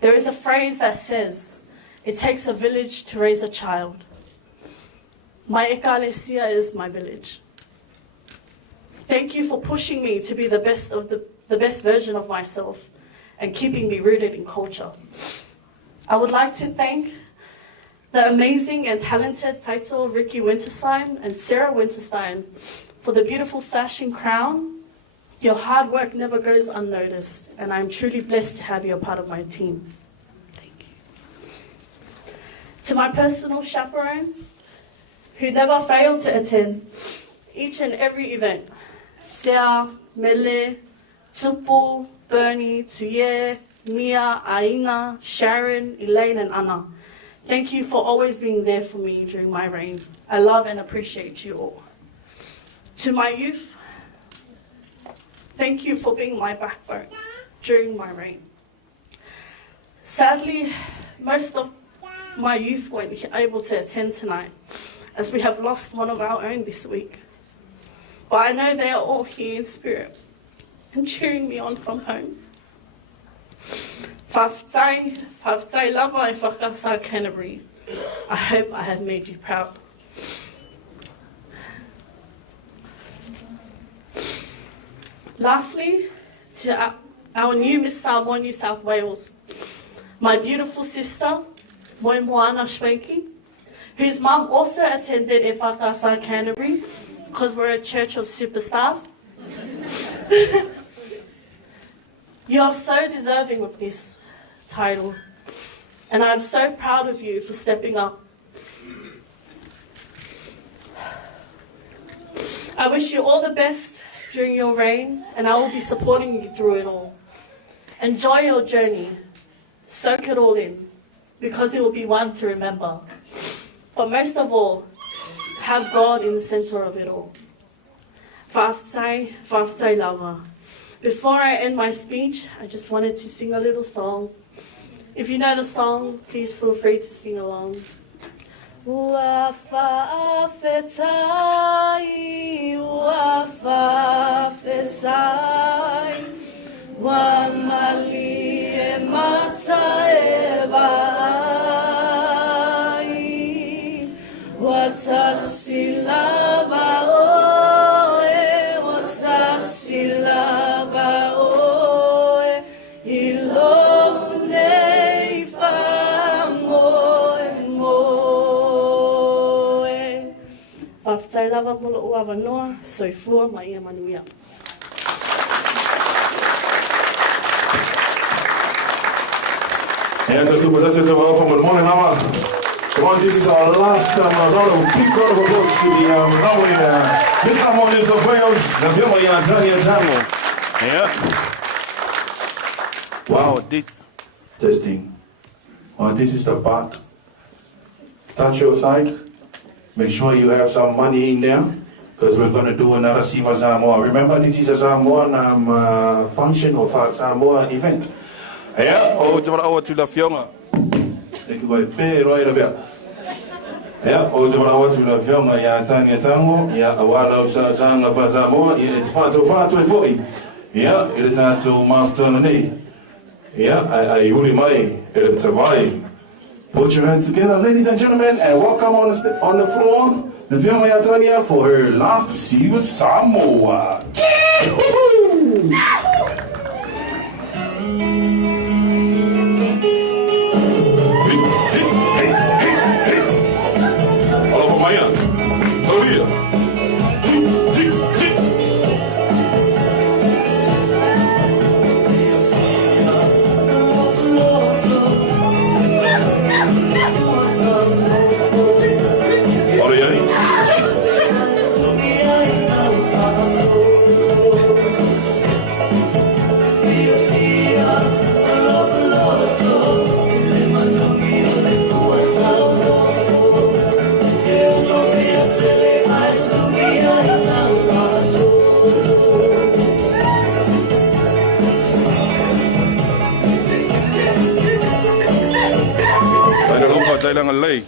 There is a phrase that says, it takes a village to raise a child. My ekalesia is my village. Thank you for pushing me to be the best version of myself and keeping me rooted in culture. I would like to thank the amazing and talented Taito Ricky Winterstein and Sarah Winterstein for the beautiful sash and crown. Your hard work never goes unnoticed, and I'm truly blessed to have you a part of my team. Thank you. To my personal chaperones, who never fail to attend each and every event, Sea, Mele, Tupu, Bernie, Tuye, Mia, Aina, Sharon, Elaine, and Anna. Thank you for always being there for me during my reign. I love and appreciate you all. To my youth, thank you for being my backbone during my reign. Sadly, most of my youth weren't able to attend tonight, as we have lost one of our own this week. But I know they are all here in spirit and cheering me on from home. Whawhtai lava e whakasa Canterbury. I hope I have made you proud. Lastly, to our new Miss Samoa, New South Wales, my beautiful sister, Moimoi, whose mum also attended e whakasa Canterbury, because we're a church of superstars. You are so deserving of this title, and I'm so proud of you for stepping up. I wish you all the best during your reign, and I will be supporting you through it all. Enjoy your journey. Soak it all in, because it will be one to remember. But most of all, have God in the center of it all. Whawhtai lava. Before I end my speech, I just wanted to sing a little song. If you know the song, please feel free to sing along. Ua whawhetai, ua whawhetai, wa mali e mata e vai, wa tasi lava oe, wa tasi lava oe, I lohu nei whamoe moe. Whawhtai lava mula ua wanoa, soifua mai ia manuia. And to people, that's it from good morning, Mama. Come on, this is our last round of big round of applause to the Maui, Miss Samoa, New South Wales, the film of Tanya Tamo. Yeah. Wow, testing. Oh, this is the part. Touch your side. Make sure you have some money in there, because we're going to do another Siva Samoa. Remember, this is a Samoan function or Samoan event. Yeah, oh, te wara awa tu la fionga. E tu vai pe roi la bea. Yeah, oh, te wara awa tu la fionga ya Tanya Tango, ya awala usa zanga fa Samoa, ya te whātou e fōi. Yeah, e le tātou māwhtana nei. Yeah, ai uri mai, e le tawai. Put your hands together, ladies and gentlemen, and welcome on the floor, the fionga ya Tanya for her last Siva Samoa. Lang lei.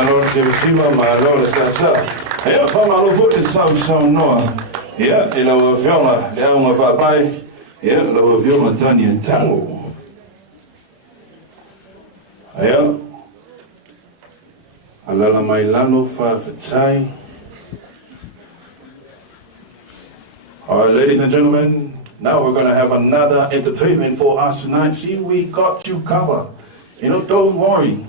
malo se siva malo le sa. E fa malo fu sau noa. Ia, e la viola, e una va pai. Ia, la viola tania tango. Ia. Alala mai lano fa fatai. All right, ladies and gentlemen, now we're going to have another entertainment for us tonight. See, we got you covered. Don't worry.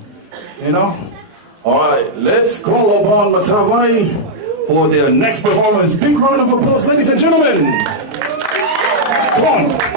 All right, let's call upon Matavai for their next performance. Big round of applause, ladies and gentlemen. Come on.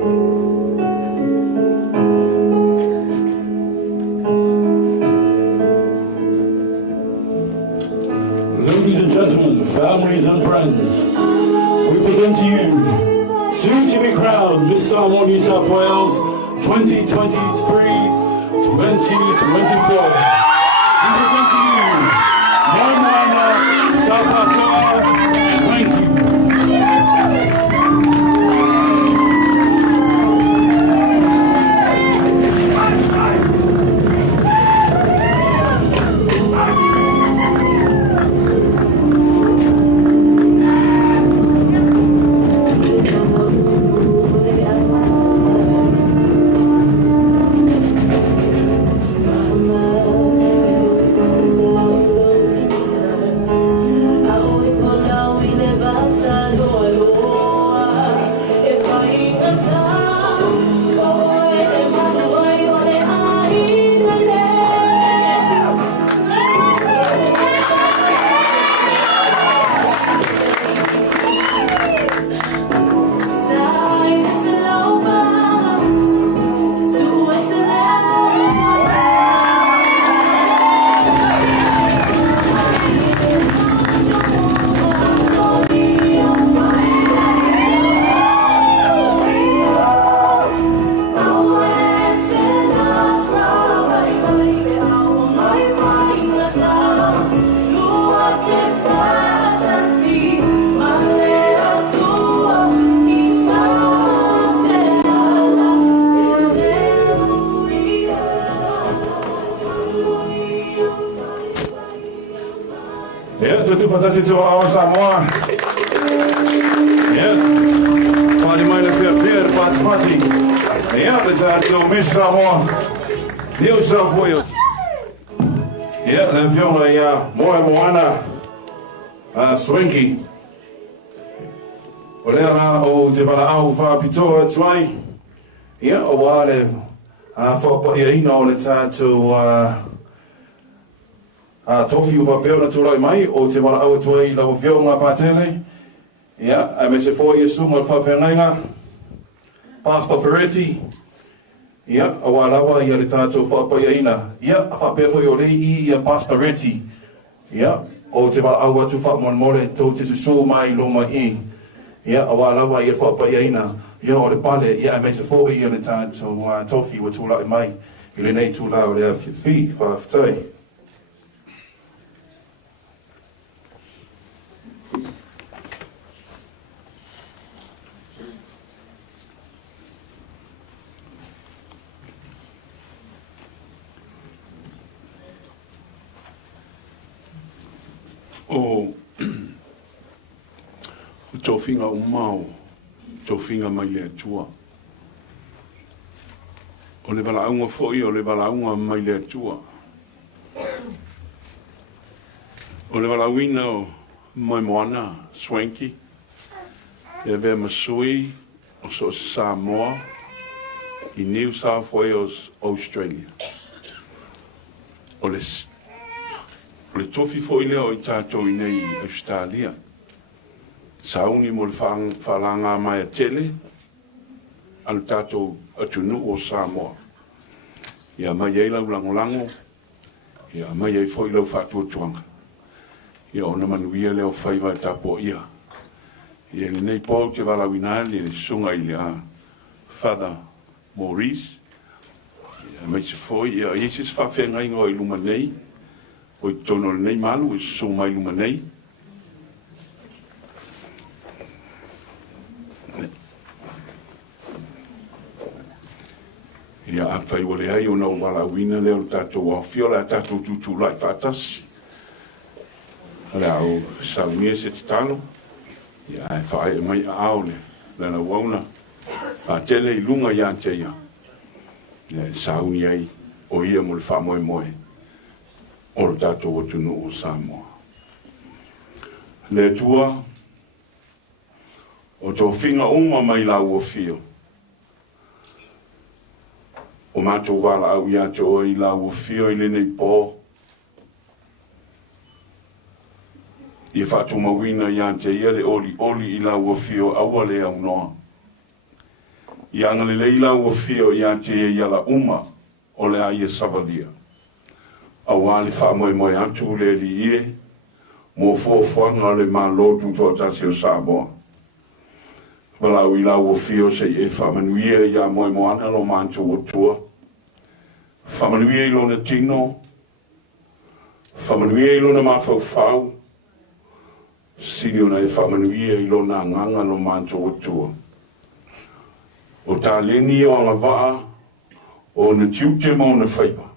Ladies and gentlemen, families and friends, we present to you, soon to be crowned Miss Samoa New South Wales 2023-2024. We present to you, Moimoi South Africa. Thank you. Yeah, tutu fatasi tu awa Samoa. Yeah. Party mine fair, party. Yeah, the tattoo Miss Samoa. New South Wales. Yeah, the film Moana. Swanky. Olera o te wala au wha pitoa tuai. Yeah, o wale. Whapa ia ina o le tattoo tofi uwa peo na turai mai o te wala au tuai lau whio ngā pātele. Ia, a me se fōi e sunga whawhengainga. Pastor Ferretti. Ia, a wā rawa ia le tātou whapaia ina. Ia, a whapea fōi o rei ia Pastor Ferretti. Ia, o te wala au atu whapamon more tō te susu mai loma i. Ia, a wā rawa ia whapaia ina. Ia, o le pale, ia, a me se fōi ia le tātou tofi wa tūlai mai. I le nei tūlau le a whiwhi, whawhitai. O tofinga o mau, tofinga mai le atua. O le walaunga foi, o le walaunga mai le atua. O le walauina o mai moana, Swanky. E vea masui o so Samoa i New South Wales, Australia. O le tofi foi leo I tātou I nei Australia. Sauni mo le whalanga mai a tele, alu tātou atunu o Samoa. Ia mai ei lau langolango, ia mai ei foi lau whātua tuanga. Ia ona manuia leo whaiva tapo ia. Ia le nei pō te walawina le sunga I le a Father Maurice. Ia mai se foi, ia Jesus whawhenga ingo I luma nei. O I tono nei malu, I so mai luma nei. Ia a whai wale ai o nau wala wina leo tātou a whiola a tātou tutu lai whātasi. Hala au saunia se te talo. Ia a whae mai a aole, lana wauna. Whātele I lunga ia te ia. Ia saunia ai o ia mo le wha moe moe. O le tātou o tunu o Samoa. Le tua, o tō whinga uma mai lau o whio. O mātou wala au ia te o I lau o whio I le nei pō. I whātou mawina ia te ia le oli I lau o whio aua le au noa. Ia ngale leila ua fio ia te ia la uma o le aia savalia. A wale wha moimoi atu le li ie, mo fuafuanga le mālotu tō tasi o Samoa. Walau ila ua fio se e whamanuia ia moimoana lo mātu o tua. Whamanuia ilo na tino, whamanuia ilo na mawhau, sini ona e whamanuia ilo na nganga lo mātu o tua. O tā leni o anga waa, o na tiute mo na whaipa.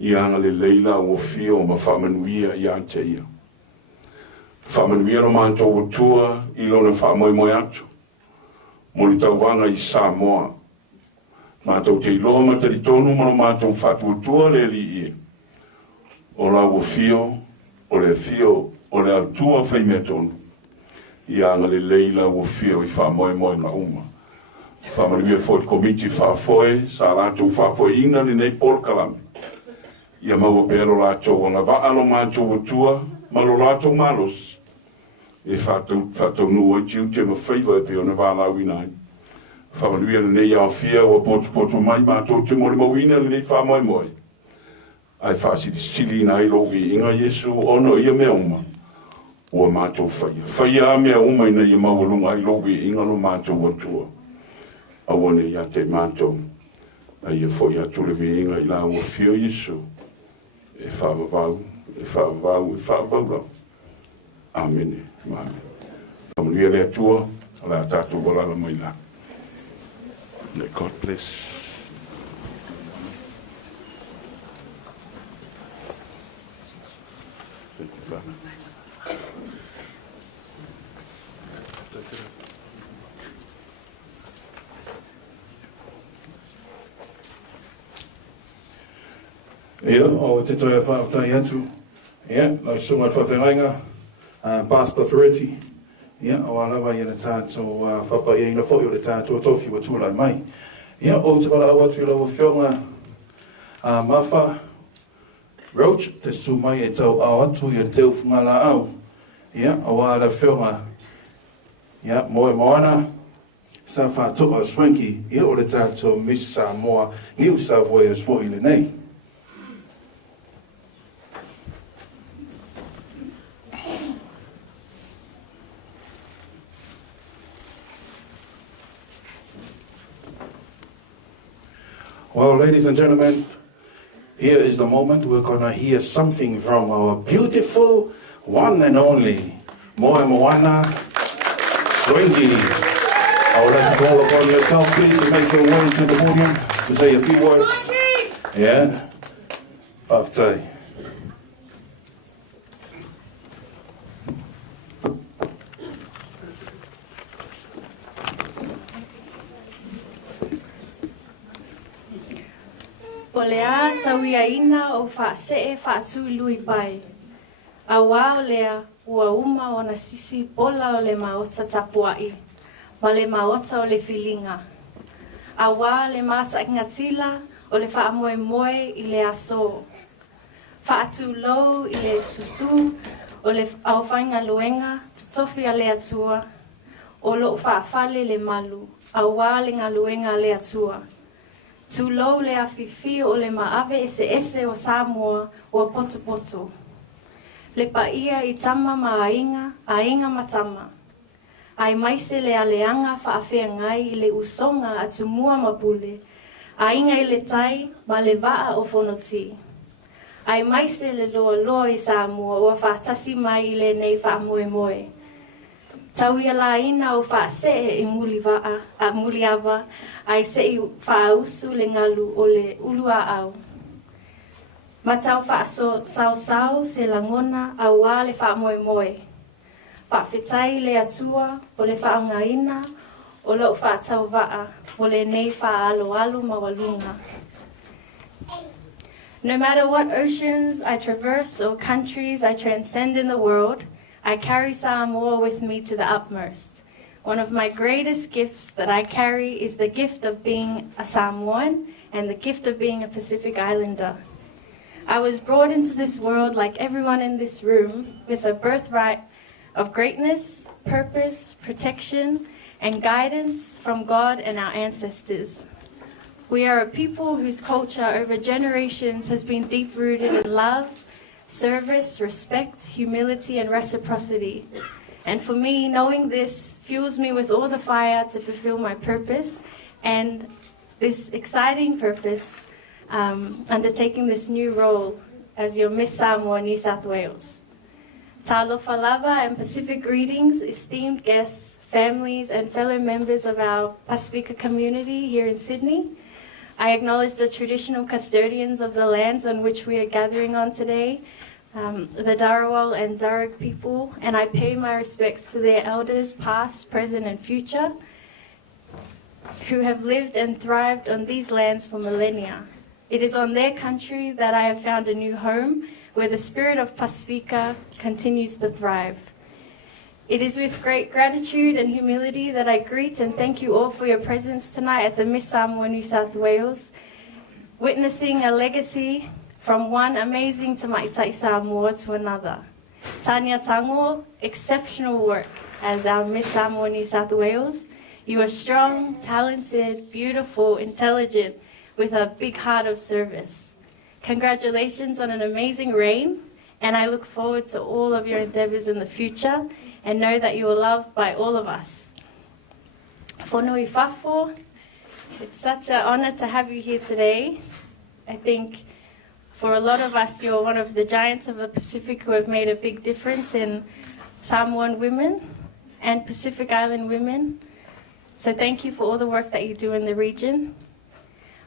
I anga le leila o fio ma whamanuia i ante ia. Whamanuia no mātou o tua i lona whamoimoi atu. Mo li tau wanga i Samoa. Mātou te iloa matari tonu ma no mātou whatu o tua le li ie. O la o fio, o le atua whaimea tonu. I anga le leila o fio i whamoimoi na uma. Whamanuia fo te komiti whafoe, sa rātou whafoe ina ni nei polkalame. Ia maua pero rātou anga waalo mātou o tua, malo rātou malos. E whatou nua tiu te mawhaiva e peo na wālau inai. Whamanuia na nei au fia o poto mai mātou te mori mawina ni nei whamoimoi. Ai whasiri sili ina i lovi inga Yesu ono ia mea uma. Ua mātou whaia. Whaia a mea uma ina ia mawalunga i lovi inga no mātou o tua. Awane ia te mātou. Ai ia fo ia tulevi inga i la ua fio Yesu. E whaavavau, e whaavavau. Amen. Amen. Whamanuia lea tua, ala tātou walala mai la. May God bless. Thank you, Father. Ia, o te toi a whaatai atu. Ia, lai sunga whawhengainga, Pastor Ferretti. Ia, o alawa ia na tātou whapa ia ina whoi o le tātou tofi wa tūlai mai. Ia, o te wala awa tu ila wa whionga Mawha Roach, te su mai e tau au atu ia te ufunga la au. Ia, o ala whionga. Ia, moe moana. Sa whātua swanky, ia o le tātou Miss Samoa, New South Wales fo i le nei. Well, ladies and gentlemen, here is the moment we're going to hear something from our beautiful one and only Moimoi Swingy. I would like to call upon yourself, please, to make your way to the podium to say a few words. Yeah? Faftai. O lea tauia ina o whaasee whaatu lui pai. A wā o lea ua uma o na sisi pola o le maota tapuai, ma le maota o le filinga. A wā le mata ingatila o le whaamoemoe i le aso. Whaatu lou i le susu o le awhainga luenga tutofi a le atua. O lo whaafale le malu, a wā le ngā luenga le atua. Tūlou le awhiwhi o le maave ese o Samoa o poto poto. Le paia i tama ma ainga matama. Ai maise le aleanga whaafea ngai i le usonga atu mua mapule. Ainga i le tai ma le waa o whanoti. Ai maise le loa i Samoa o whaatasi mai i le nei whaamoemoe. Tauia la ina o whaasee i muli waa a muli awa. Ai se i whaausu le ngalu o le ulua au. Matau whaaso sau se langona a wā le whaamoemoe. Whaafetai le atua o le whaangaina o lau whaatau waa o le nei whaaloalu mawalunga. No matter what oceans I traverse or countries I transcend in the world, I carry Samoa with me to the utmost. One of my greatest gifts that I carry is the gift of being a Samoan and the gift of being a Pacific Islander. I was brought into this world like everyone in this room with a birthright of greatness, purpose, protection, and guidance from God and our ancestors. We are a people whose culture over generations has been deep-rooted in love, service, respect, humility, and reciprocity. And for me, knowing this fuels me with all the fire to fulfill my purpose and this exciting purpose, undertaking this new role as your Miss Samoa, New South Wales. Talofa lava and Pacific greetings, esteemed guests, families, and fellow members of our Pasifika community here in Sydney. I acknowledge the traditional custodians of the lands on which we are gathering on today, the Dharawal and Darug people, and I pay my respects to their elders, past, present, and future, who have lived and thrived on these lands for millennia. It is on their country that I have found a new home, where the spirit of Pasifika continues to thrive. It is with great gratitude and humility that I greet and thank you all for your presence tonight at the Miss Samoa, New South Wales, witnessing a legacy from one amazing Tamaitai Samoa to another. Tania Tango, exceptional work as our Miss Samoa, New South Wales. You are strong, talented, beautiful, intelligent, with a big heart of service. Congratulations on an amazing reign, and I look forward to all of your endeavors in the future, and know that you are loved by all of us. Whanui Fafo, it's such an honor to have you here today. I think for a lot of us, you're one of the giants of the Pacific who have made a big difference in Samoan women and Pacific Island women. So thank you for all the work that you do in the region.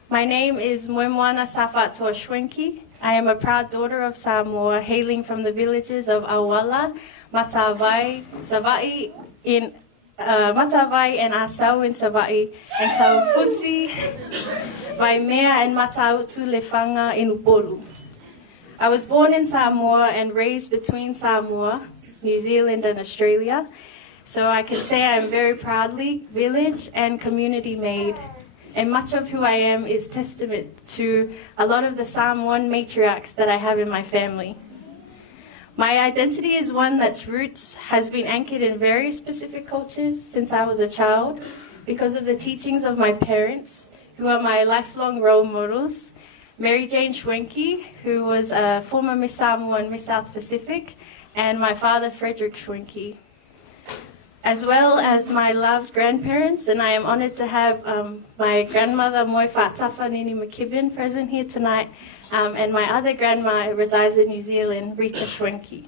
My name is Moimoi Safatoa Shwenki. I am a proud daughter of Samoa, hailing from the villages of Awala, Matavai, Savai in Matavai and Asau in Savai, and Taupusi, Vaimea and Matautu Lefanga in Upolu. I was born in Samoa and raised between Samoa, New Zealand and Australia, so I can say I am very proudly village and community made. And much of who I am is testament to a lot of the Samoan matriarchs that I have in my family. My identity is one that's roots has been anchored in very specific cultures since I was a child because of the teachings of my parents, who are my lifelong role models. Mary Jane Shwenki, who was a former Miss Samoa and Miss South Pacific, and my father, Frederick Shwenki, as well as my loved grandparents, and I am honored to have my grandmother, Moi Fatafa Nini McKibben, present here tonight, and my other grandma resides in New Zealand, Rita Shwenki.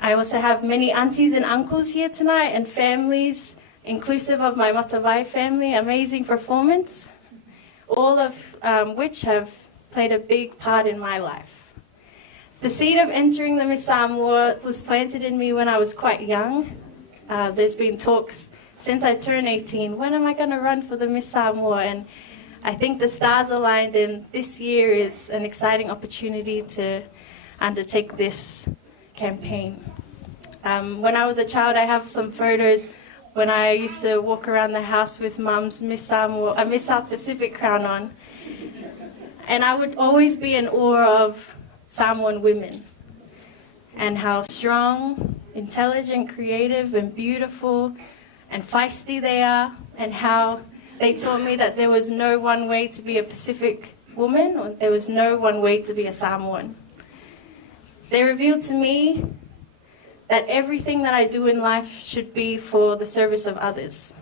I also have many aunties and uncles here tonight, and families, inclusive of my Matavai family, amazing performance, all of which have played a big part in my life. The seed of entering the Miss Samoa was planted in me when I was quite young. There's been talks since I turned 18, when am I going to run for the Miss Samoa? And I think the stars aligned, and this year is an exciting opportunity to undertake this campaign. When I was a child, I have some photos when I used to walk around the house with Mum's Miss South Pacific crown on. And I would always be in awe of Samoan women and how strong, intelligent, creative, and beautiful and feisty they are, and how they taught me that there was no one way to be a Pacific woman, or there was no one way to be a Samoan. They revealed to me that everything that I do in life should be for the service of others.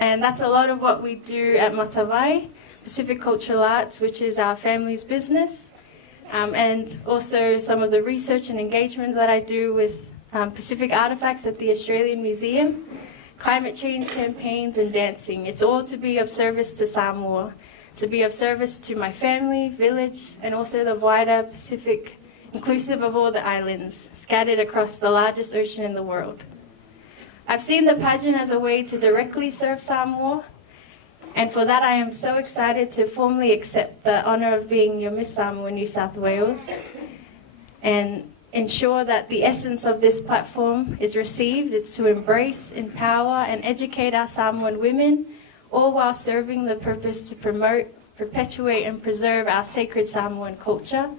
And that's a lot of what we do at Matavai, Pacific Cultural Arts, which is our family's business. And also some of the research and engagement that I do with Pacific artifacts at the Australian Museum, climate change campaigns, and dancing. It's all to be of service to Samoa, to be of service to my family, village, and also the wider Pacific, inclusive of all the islands scattered across the largest ocean in the world. I've seen the pageant as a way to directly serve Samoa, and for that I am so excited to formally accept the honor of being your Miss Samoa, New South Wales, and ensure that the essence of this platform is received. It's to embrace, empower, and educate our Samoan women, all while serving the purpose to promote, perpetuate, and preserve our sacred Samoan culture,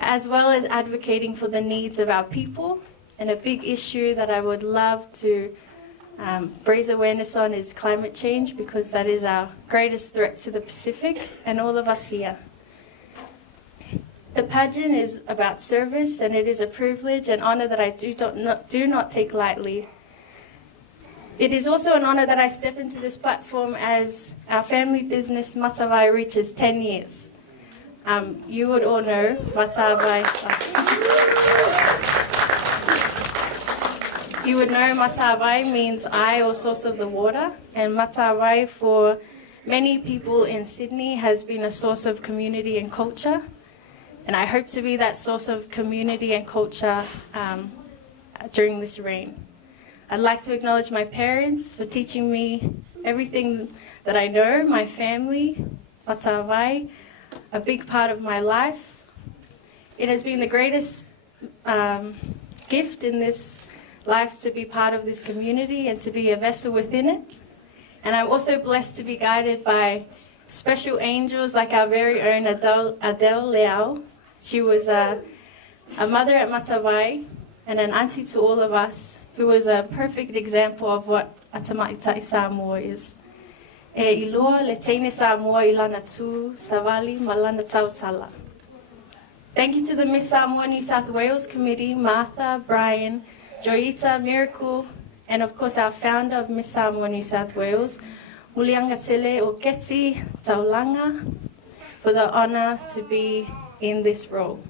as well as advocating for the needs of our people, and a big issue that I would love to raise awareness on is climate change, because that is our greatest threat to the Pacific and all of us here. The pageant is about service, and it is a privilege and honor that I do not take lightly. It is also an honor that I step into this platform as our family business Matawai reaches 10 years. You would all know Matawai. You would know Matawai means eye or source of the water, and Matawai for many people in Sydney has been a source of community and culture. And I hope to be that source of community and culture during this reign. I'd like to acknowledge my parents for teaching me everything that I know, my family, Matawai, a big part of my life. It has been the greatest gift in this life to be part of this community and to be a vessel within it. And I'm also blessed to be guided by special angels like our very own Adele Leao. She was a mother at Matawai and an auntie to all of us, who was a perfect example of what Atama'itai Samoa is. E iloa le teine Samoa ilana tu savali malana tautala. Thank you to the Miss Samoa New South Wales Committee, Martha, Brian, Joyita, Miracle, and of course our founder of Miss Samoa New South Wales, Uliangatele Oketi Taulanga, for the honor to be in this role.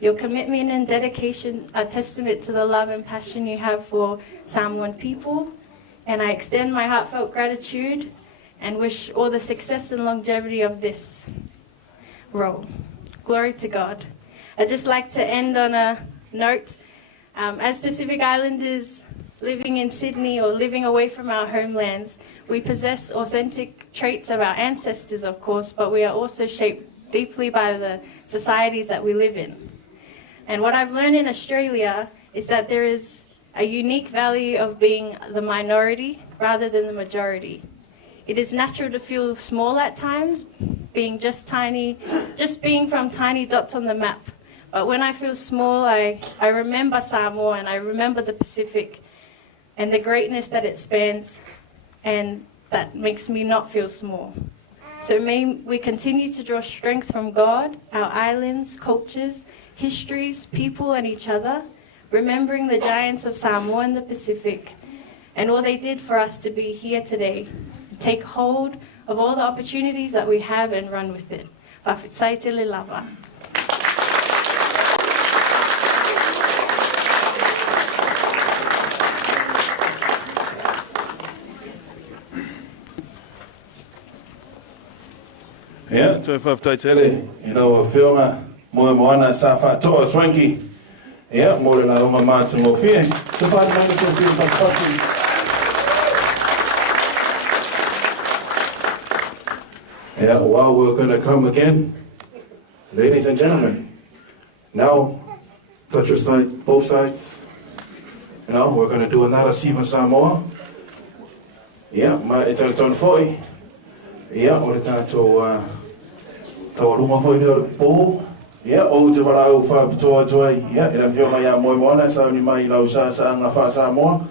Your commitment and dedication are testament to the love and passion you have for Samoan people, and I extend my heartfelt gratitude and wish all the success and longevity of this role. Glory to God. I'd just like to end on a note. As Pacific Islanders living in Sydney or living away from our homelands, we possess authentic traits of our ancestors, of course, but we are also shaped deeply by the societies that we live in. And what I've learned in Australia is that there is a unique value of being the minority rather than the majority. It is natural to feel small at times, being just being from tiny dots on the map. But when I feel small, I remember Samoa and I remember the Pacific and the greatness that it spans, and that makes me not feel small. So may we continue to draw strength from God, our islands, cultures, histories, people, and each other, remembering the giants of Samoa and the Pacific and all they did for us to be here today. Take hold of all the opportunities that we have and run with it. Whawhitaite le lava. Yeah, toi whawhitaitele, a whionga, moana sa whātoa swanky. Yeah, more la oma mātu ngō whie. Te whātanga tō whie tāpatu. Yeah, well, we're going to come again. Ladies and gentlemen, now, touch your side, both sides. We're going to do another Siva Samoa. Yeah, ma e tōna whoi. Yeah, o le tātou tau runga whoi ni o le pō. Yeah, o te warau whapitoa tuai. Yeah, ina whionga ia Moimoi, sa ni mai lau sa anga wha Samoa.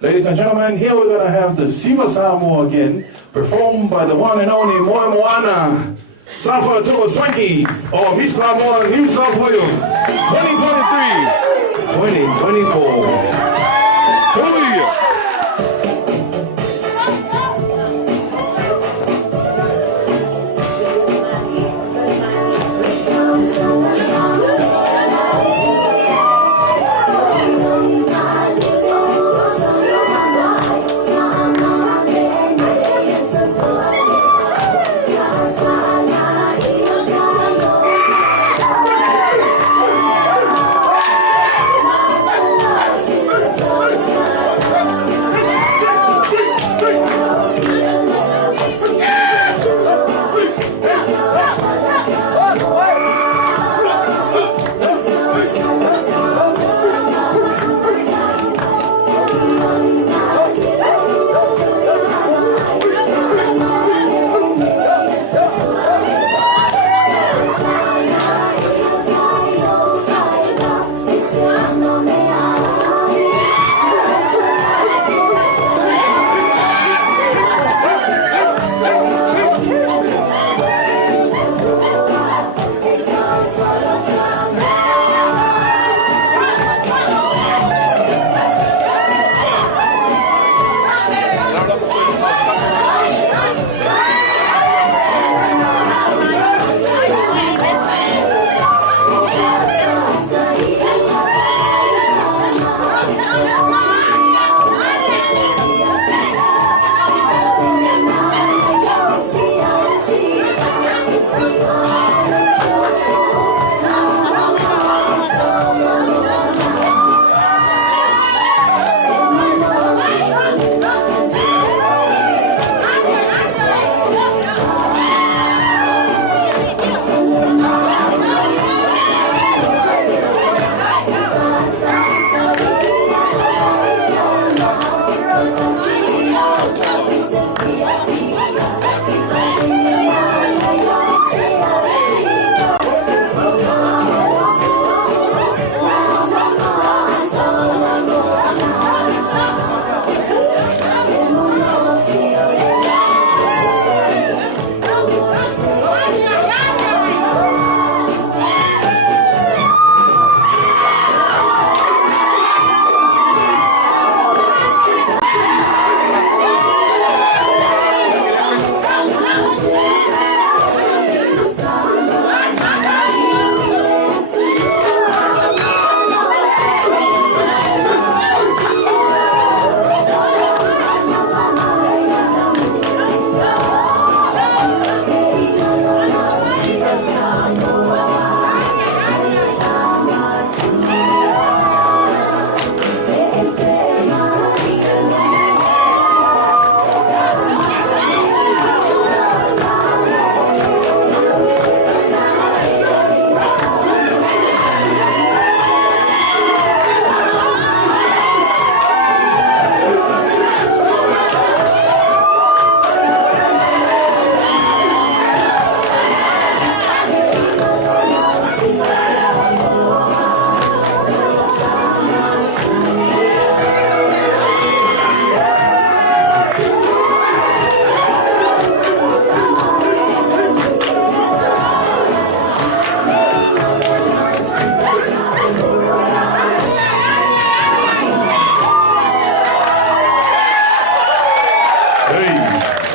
Ladies and gentlemen, here we're going to have the Siva Samoa again, performed by the one and only Moimoi Safa Toa Swanky, or Miss Samoa New South Wales, 2023-2024. Hallelujah!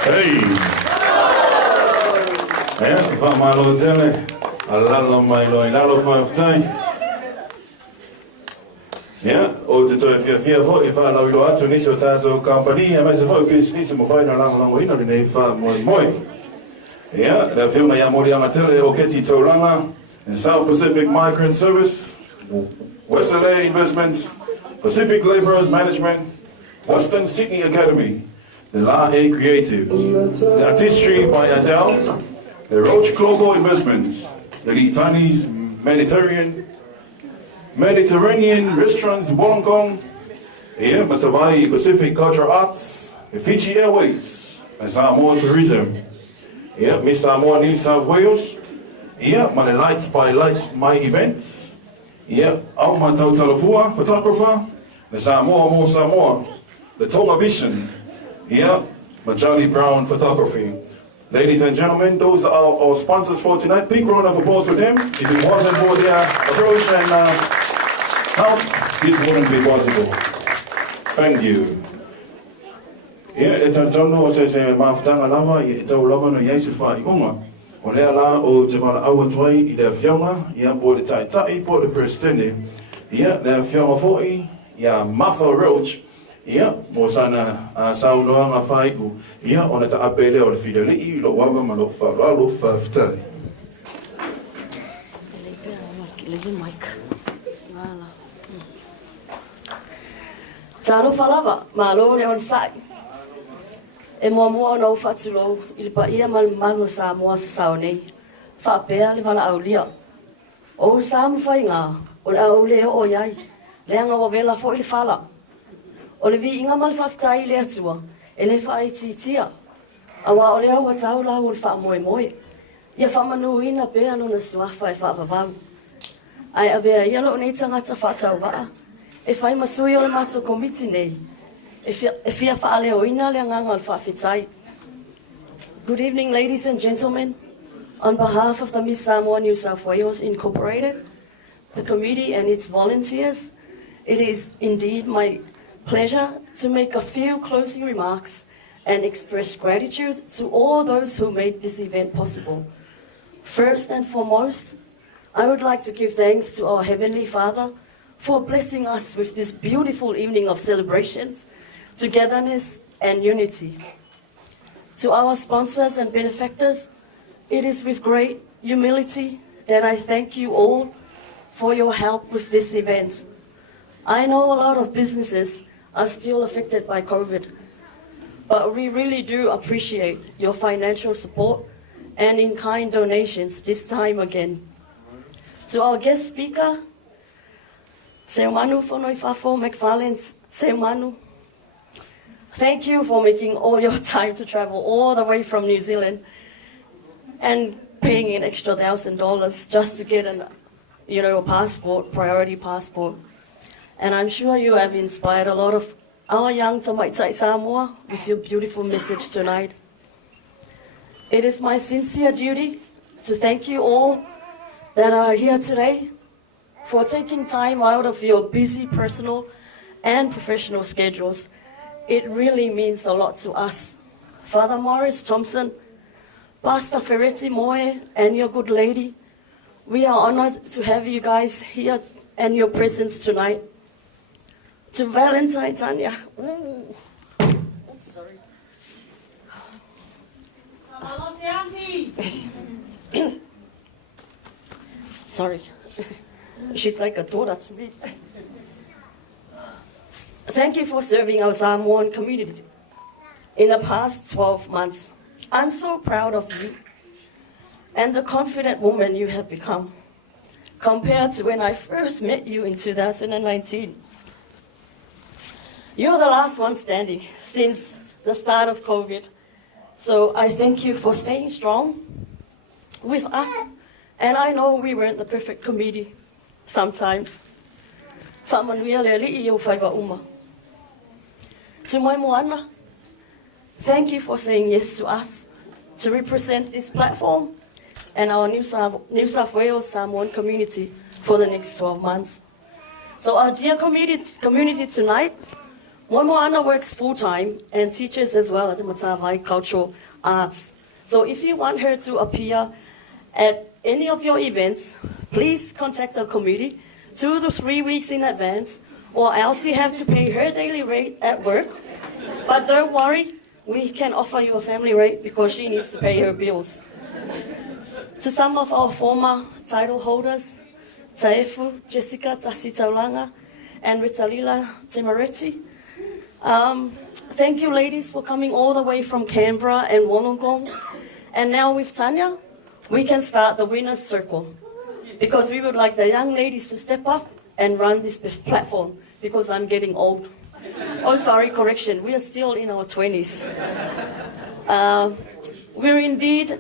Hey! Yeah, whamalo tele, alala mai loi lalo 5 time. Yeah, o te toi fia ho I whanau ilo atu nisi o tātou company, e mai se whau pēs nisi mo whaina lango ina rinei wha Moimoi. Yeah, rea whiunga ia mori anga tele o Keti Tauranga, and South Pacific Migrant Service, West LA Investments, Pacific Laborers Management, Western Sydney Academy, the La A Creatives, the Artistry by Adele, the Roach Global Investments, the Litani's Mediterranean Restaurants Wollongong, yeah, Matavai Pacific Cultural Arts, the Fiji Airways, and Samoa Tourism, yeah, Miss Samoa New South Wales, yeah, my Lights by Lights My Events, yeah, Auma Tau Talafua, photographer, the Samoa Mo Samoa, the Tonga Vision, yeah, Majali Brown Photography. Ladies and gentlemen, those are our sponsors for tonight. Big round of applause for them. If it wasn't for their approach and help, this wouldn't be possible. Thank you. Yeah, it's a tono se mafutanga lava, it's a lava no yesu fa ikonga. O lea la o te wala awa tuai I le whionga, ia po le tai tai, po le prestene. Ia, le whionga foi, ia Martha Roach. Ia, mo sana saunoanga whaiku. Ia, ona ta apele o le whidalii, lo wawa ma lo whalalo whaftai. Taro whalawa, ma lo le on sai. E mua mua no whatulo, I le pa ia manu sa mua sa sao nei. Whapea le wala au lia. O sa mu whai ngā, o le au leo o iai. Leanga wa vela fo I le whala. O le vi inga mal whaftai le atua, e le whai titia. Awa o le au atau la o le wha Moimoi. Ia whamanu ina pea no na suafa e whapavau. Ai avea ia lo nei tangata whatau waa. E whai masui o le mato komiti nei. E fia whaale o ina le anganga o le whawhitai. Good evening, ladies and gentlemen. On behalf of the Miss Samoa New South Wales Incorporated, the committee and its volunteers, it is indeed my pleasure to make a few closing remarks and express gratitude to all those who made this event possible. First and foremost, I would like to give thanks to our Heavenly Father for blessing us with this beautiful evening of celebrations, togetherness, and unity. To our sponsors and benefactors, it is with great humility that I thank you all for your help with this event. I know a lot of businesses are still affected by COVID, but we really do appreciate your financial support and in-kind donations this time again. To our guest speaker, Seumanu Fonoi Fafo McFarlane, Seumanu, thank you for making all your time to travel all the way from New Zealand and paying an extra $1,000 just to get a passport, priority passport. And I'm sure you have inspired a lot of our young Tamaitai Samoa with your beautiful message tonight. It is my sincere duty to thank you all that are here today for taking time out of your busy personal and professional schedules. It really means a lot to us. Father Morris Thompson, Pastor Ferretti Moe, and your good lady, we are honored to have you guys here and your presence tonight. To Valentine Tanya, I'm sorry. Sorry, she's like a daughter to me. Thank you for serving our Samoan community in the past 12 months. I'm so proud of you and the confident woman you have become compared to when I first met you in 2019. You're the last one standing since the start of COVID. So I thank you for staying strong with us. And I know we weren't the perfect committee sometimes. To Moimoi, thank you for saying yes to us to represent this platform and our New South Wales Samoan community for the next 12 months. So our dear community tonight, Moimoi works full-time and teaches as well at the Matavai Cultural Arts. So if you want her to appear at any of your events, please contact our committee 2 to 3 weeks in advance, or else you have to pay her daily rate at work. But don't worry, we can offer you a family rate because she needs to pay her bills. To some of our former title holders, Taefu, Jessica Tasi Taulanga, and Ritalila Timaretti, thank you ladies for coming all the way from Canberra and Wollongong. And now with Tanya, we can start the winner's circle, because we would like the young ladies to step up and run this platform, because I'm getting old. Oh, sorry, correction, we are still in our 20s. We're indeed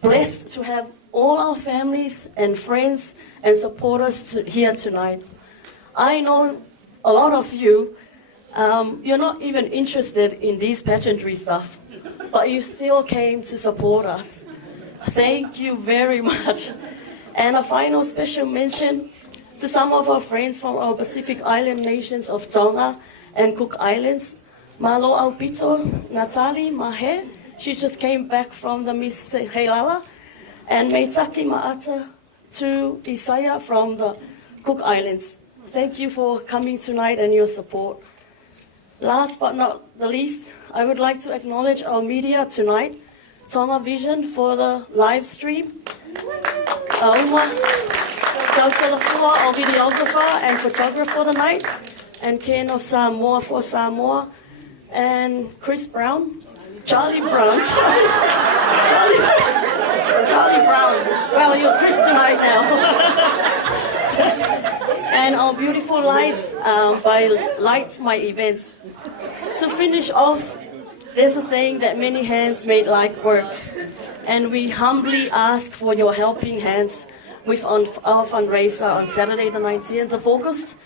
blessed to have all our families and friends and supporters here tonight. I know a lot of you, you're not even interested in these pageantry stuff, but you still came to support us. Thank you very much. And a final special mention to some of our friends from our Pacific Island nations of Tonga and Cook Islands. Malo Aupito, Natali Mahe, she just came back from the Miss Heilala. And Meitaki Maata to Isaiah from the Cook Islands. Thank you for coming tonight and your support. Last but not the least, I would like to acknowledge our media tonight, Tonga Vision for the live stream, Uma, Tautelafua, our videographer and photographer tonight, and Ken of Samoa for Samoa, and Chris Brown, Charlie Brown, Charlie Brown. Well, you're Chris tonight now. And our beautiful lights by Lights My Events. To finish off, there's a saying that many hands make light work. And we humbly ask for your helping hands with our fundraiser on Saturday the 19th of August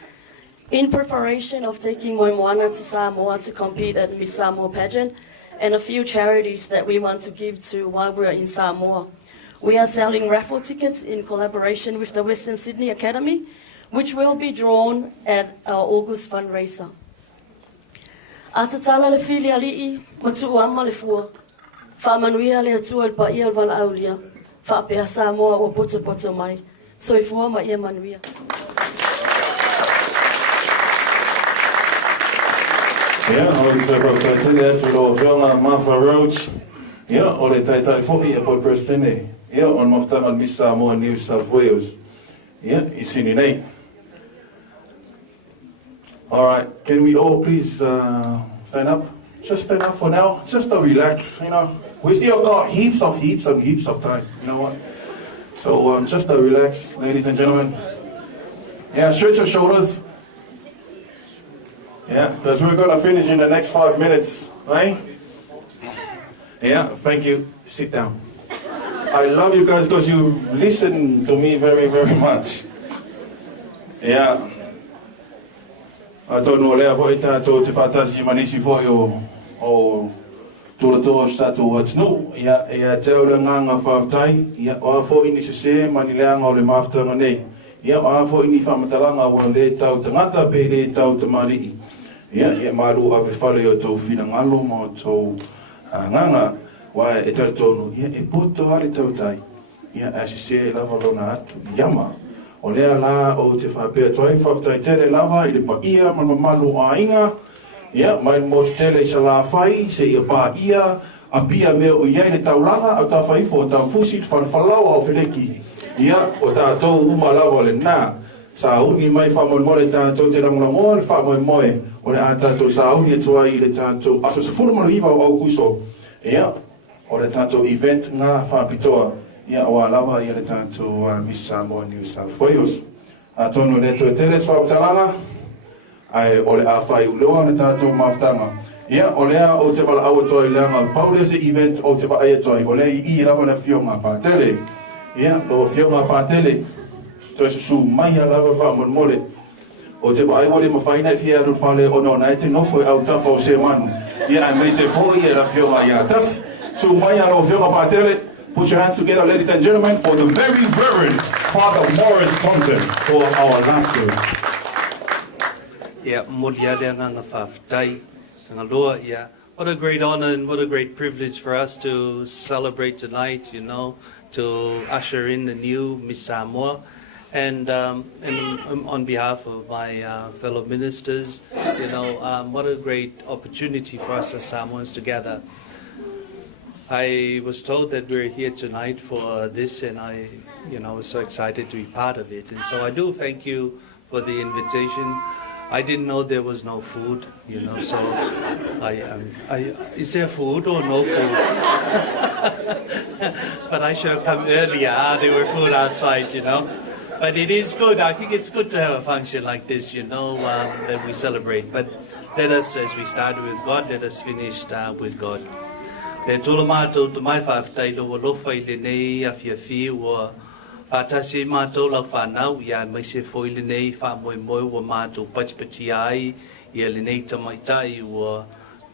in preparation of taking Moimoi to Samoa to compete at Miss Samoa pageant, and a few charities that we want to give to while we're in Samoa. We are selling raffle tickets in collaboration with the Western Sydney Academy, which will be drawn at our August fundraiser. Atatala le fili ali'i, matu ama le fua. Whamanuia le atua il paia al wala aulia. Whapea Samoa o poto mai. So i fua ma ia manuia. Yeah, I was talking to the Fiona Martha Roach. Yeah, or the Taitai Fohi about Bristine. Yeah, on Maftan on Miss Samoa, New South Wales. Yeah, it's in the name. All right, can we all please stand up? Just stand up for now, just to relax, you know. We still got heaps of time, you know what? So just to relax, ladies and gentlemen. Yeah, stretch your shoulders. Yeah, because we're going to finish in the next 5 minutes, right? Yeah, thank you. Sit down. I love you guys because you listen to me very, very much. Yeah. I don't know where to fantasy manisi for you or to the door start to what's new. Yeah, tell the Nanga for time. Yeah, or for in the same Manilang or the Mafter Money. Yeah, or for in the Famatalanga will let out the Mata be let out the Mari. Yeah, maru ave whare to whinangalo mo to nganga wa e tautonu. Yeah, e puto hare tautai. Yeah, as you say, lava lona atu. Yama. O lea la o te whapea toi whaftai tere lava i le pa ia malu a inga. Yeah, mai mo te tele sa la whai se ia pa ia a pia mea o iai le taulanga au ta whaifo o tau fusit whanwhalawa o whileki. Yeah, o ta tau uma lava le nā. Sa uni mai whamoimore tātou te rangurangoa le whamoimoe. O le a tātou sa uni atua i le tātou aso sa furu maru iwa o au kuso. Ia, o le tātou event ngā whapitoa. Ia, o a lava i le tātou Miss Samoa New South Wales. A tono le to teles whapatalanga. Ai, o le a whai uloa le tātou maftanga. Ia, o lea o te wala au atua i leanga Paula se event o te whaai atua i. O lea i lava le fionga pātele. Ia, lo fionga pātele. To su mai lava fa mon mole o te vai wole mawhaina fia ru fale ono na te nofo au tafa o se man ia mai se foi e la fionga ia tas su mai lo fionga patele. Put your hands together, ladies and gentlemen, for the very Reverend Father Morris Thompson for our last day. Yeah, moliale nganga whawhitai, ngā loa, yeah. What a great honor and what a great privilege for us to celebrate tonight, to usher in the new Miss Samoa. And on behalf of my fellow ministers, what a great opportunity for us as Samoans to gather. I was told that we're here tonight for this, and I was so excited to be part of it. And so I do thank you for the invitation. I didn't know there was no food, so is there food or no food? But I should have come earlier. There were food outside, But it is good. I think it's good to have a function like this, that we celebrate. But let us, as we started with God, let us finish with God. Le tolo mātou tu mai whawhitai lo lofa I le nei a whiawhi ua pātasi mātou lau whanau ia mai se fo I le nei wha moimoi ua mātou pachipati ai ia le nei tamaitai ua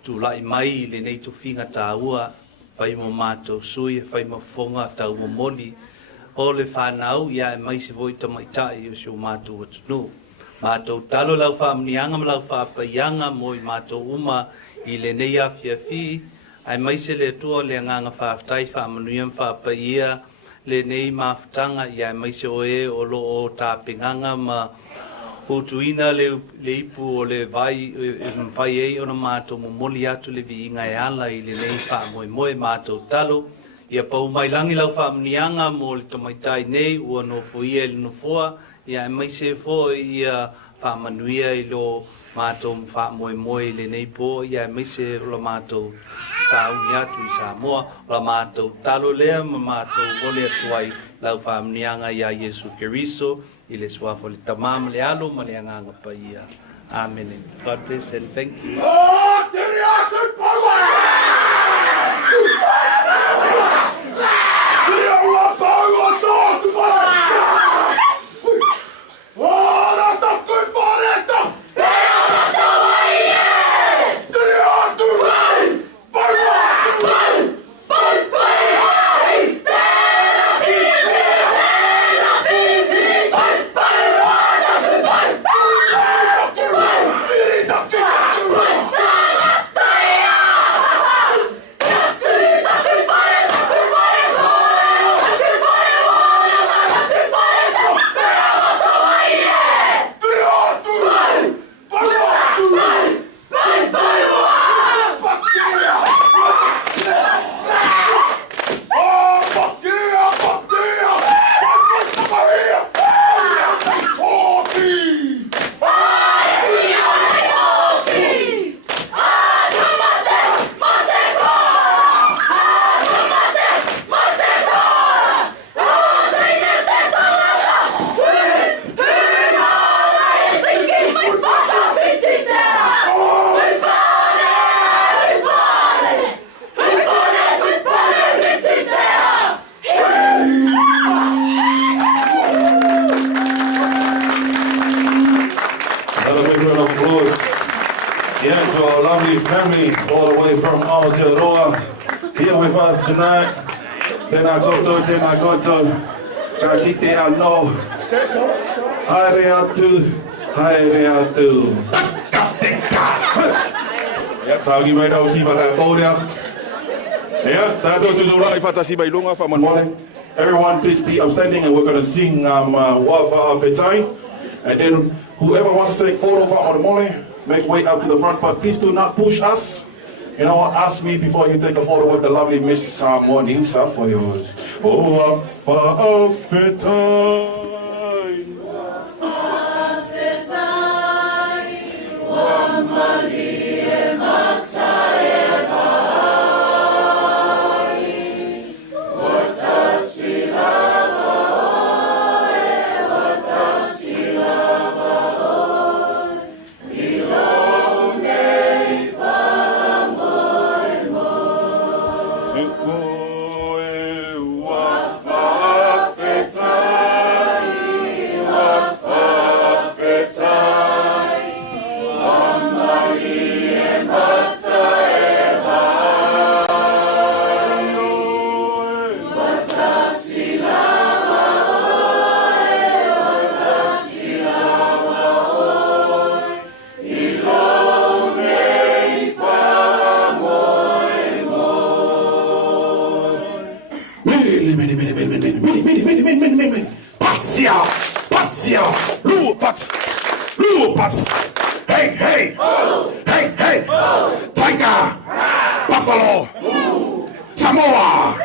tūlai mai le nei tu whinga tā ua whai mo mātou sui whai mo whonga tau mo moli o le whanau ia mai se fo I tamaitai o sio mātou atunu. Mātou talo lau whamnianga ma lau whapaianga mo I mātou uma I le nei a whiawhi ai mai se le tua le nganga whawhitai whamanuia whapaia le nei mawhtanga ia mai se oe o lo o tāpinganga ma hutuina le ipu o le vai e ona mātou mo moli atu le viinga e ala I le nei whamoimoe mātou talo ia pau mai langi lau whamnianga mo le tomaitai nei ua no fuia le no fua ia mai se fo ia whamanuia I lo mātou whamoimoe le nei po ia mai se lo mātou sauni atu I Samoa, la mātou talo lea ma mātou ole atuai lau whaamnianga ia Yesu Keriso, I le suafo le tamama le alo ma le anganga pa ia. Amen. God bless and thank you. Family all the way from Aotearoa here with us tonight. Tēnā koutou, Chakite anō, haere atu. Yeah, saugi mai rau si waka kōrea. Yeah, tātou tuturai whatasi mai lunga whamanmole. Everyone please be upstanding and we're going to sing Wafa Awhetai. And then whoever wants to take photo of Whamanmole, make way up to the front, but please do not push us. Ask me before you take a photo with the lovely Miss Samoa New South Wales. Oh, Awhetai. mini. Patsia, Lupats. Hey, hey, Tiger, Buffalo, Samoa.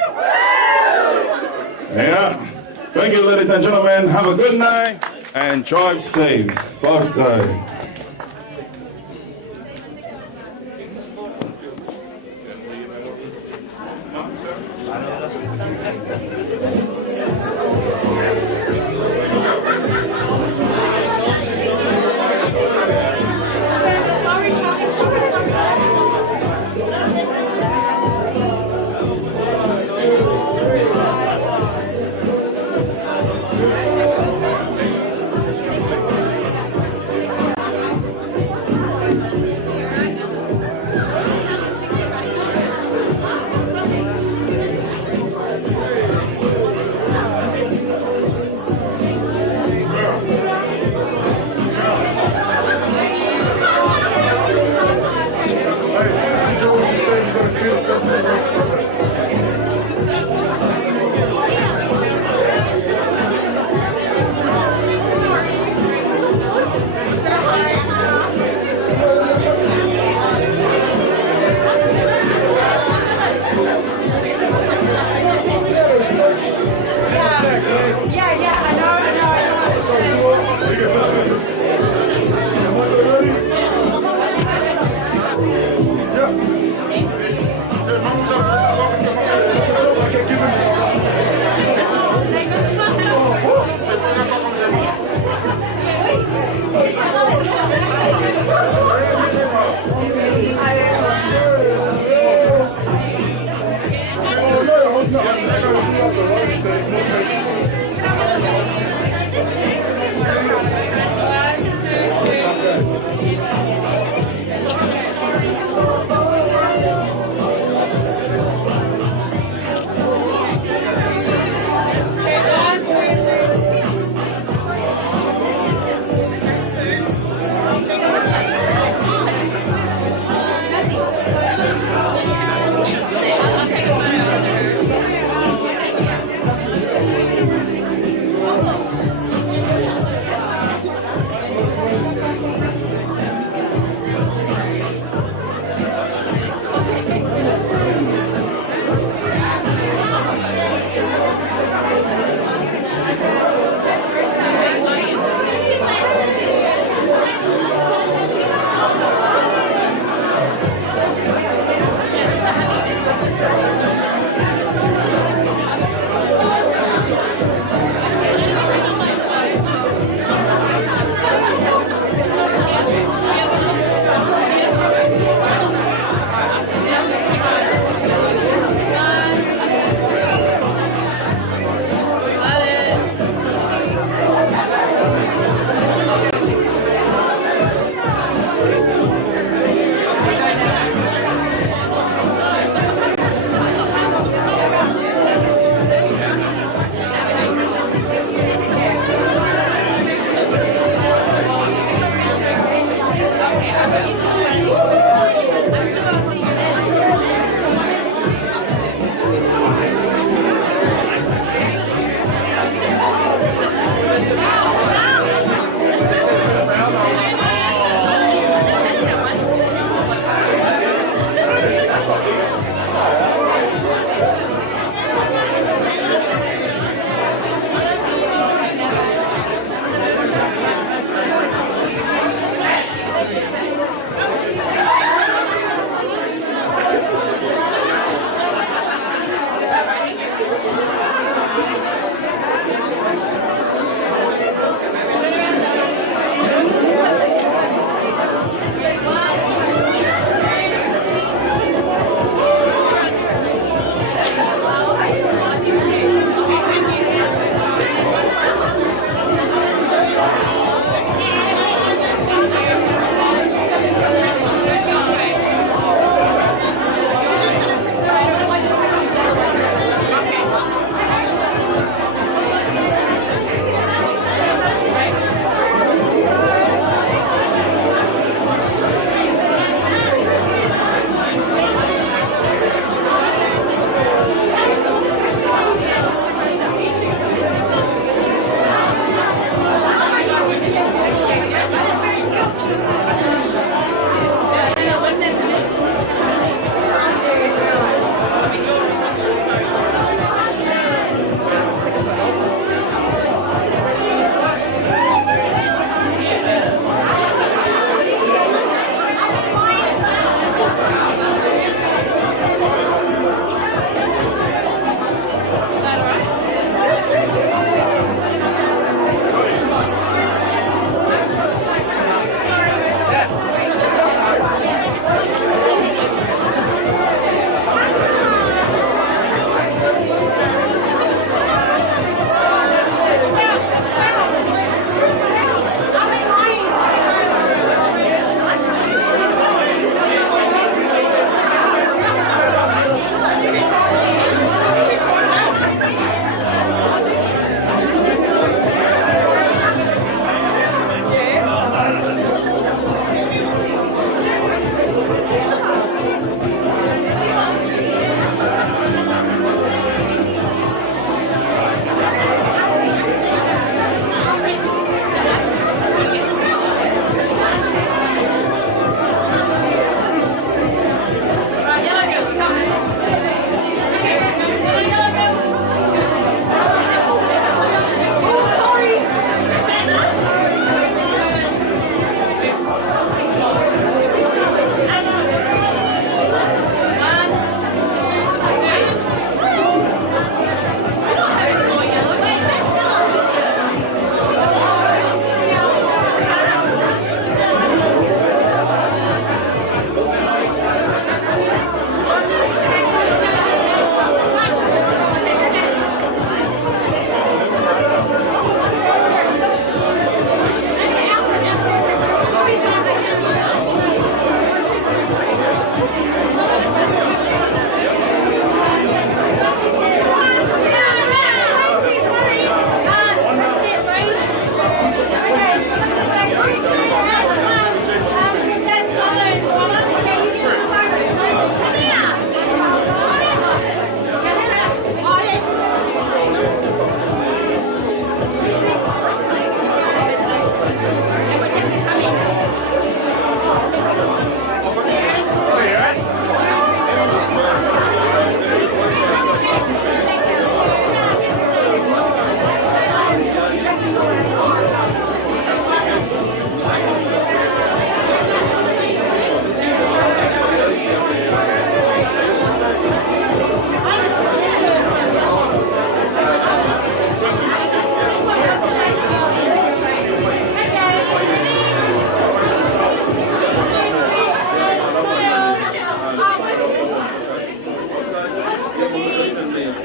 Yeah. Thank you, ladies and gentlemen. Have a good night and drive safe. Bye.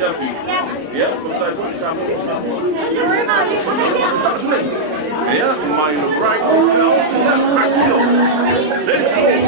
Yeah, my right. Let's go.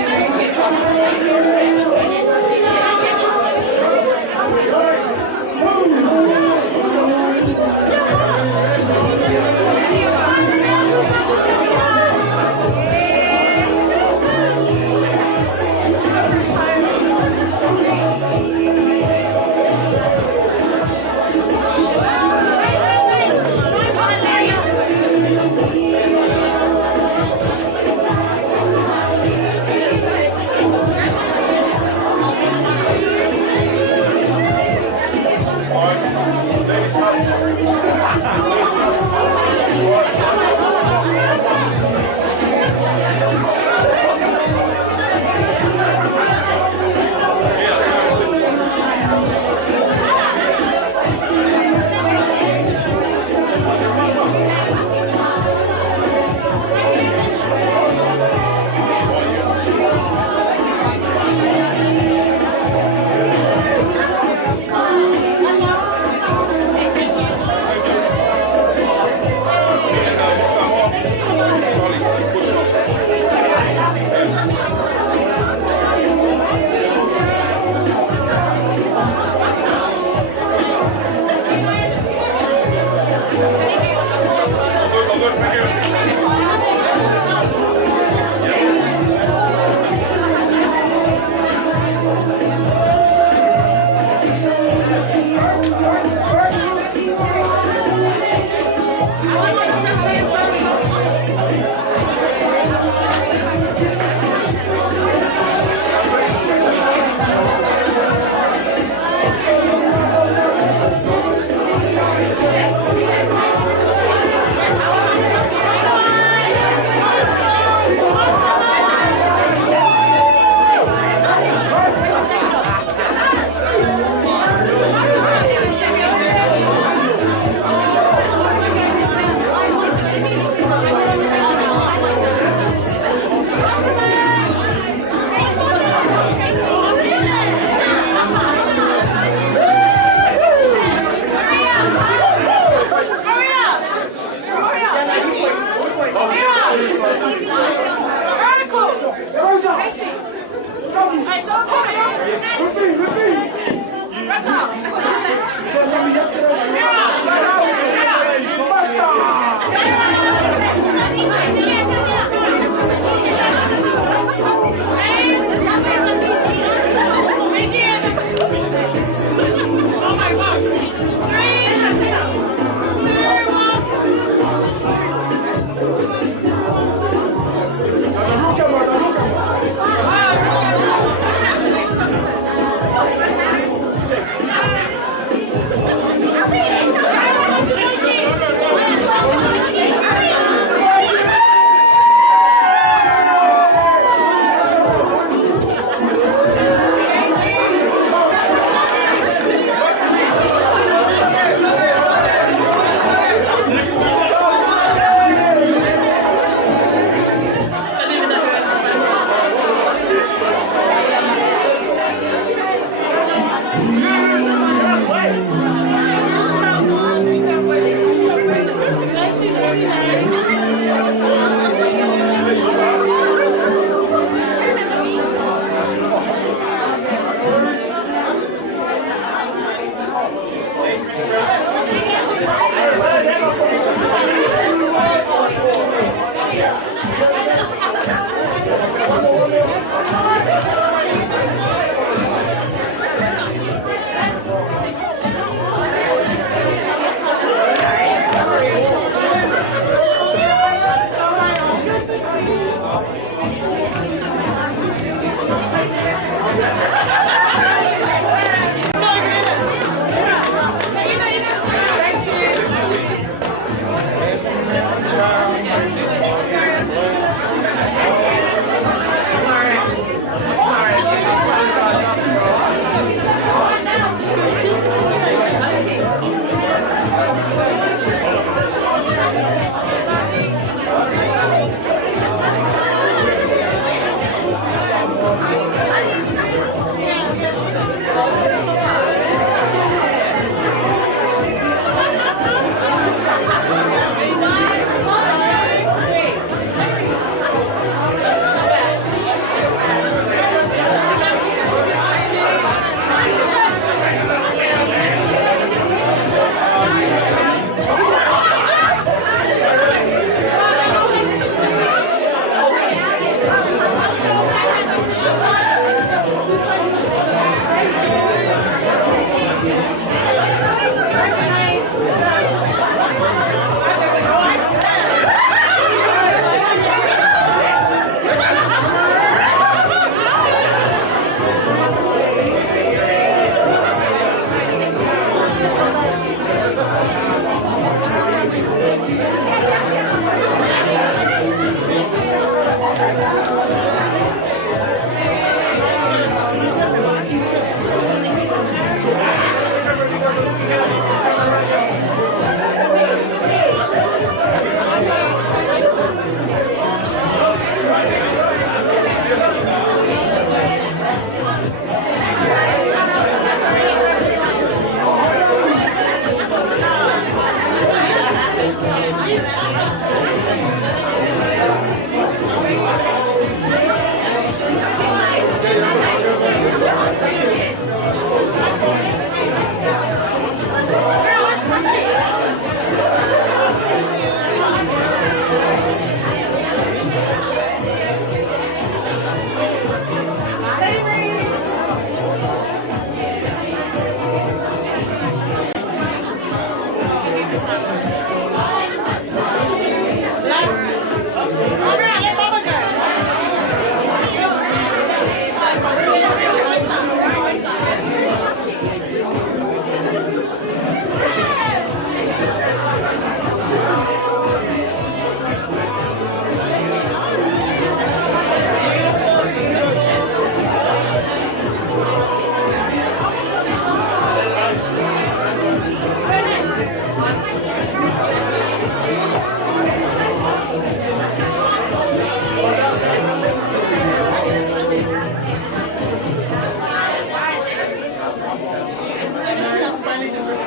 Congratulations.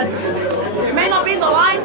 Jesus. It may not be the line.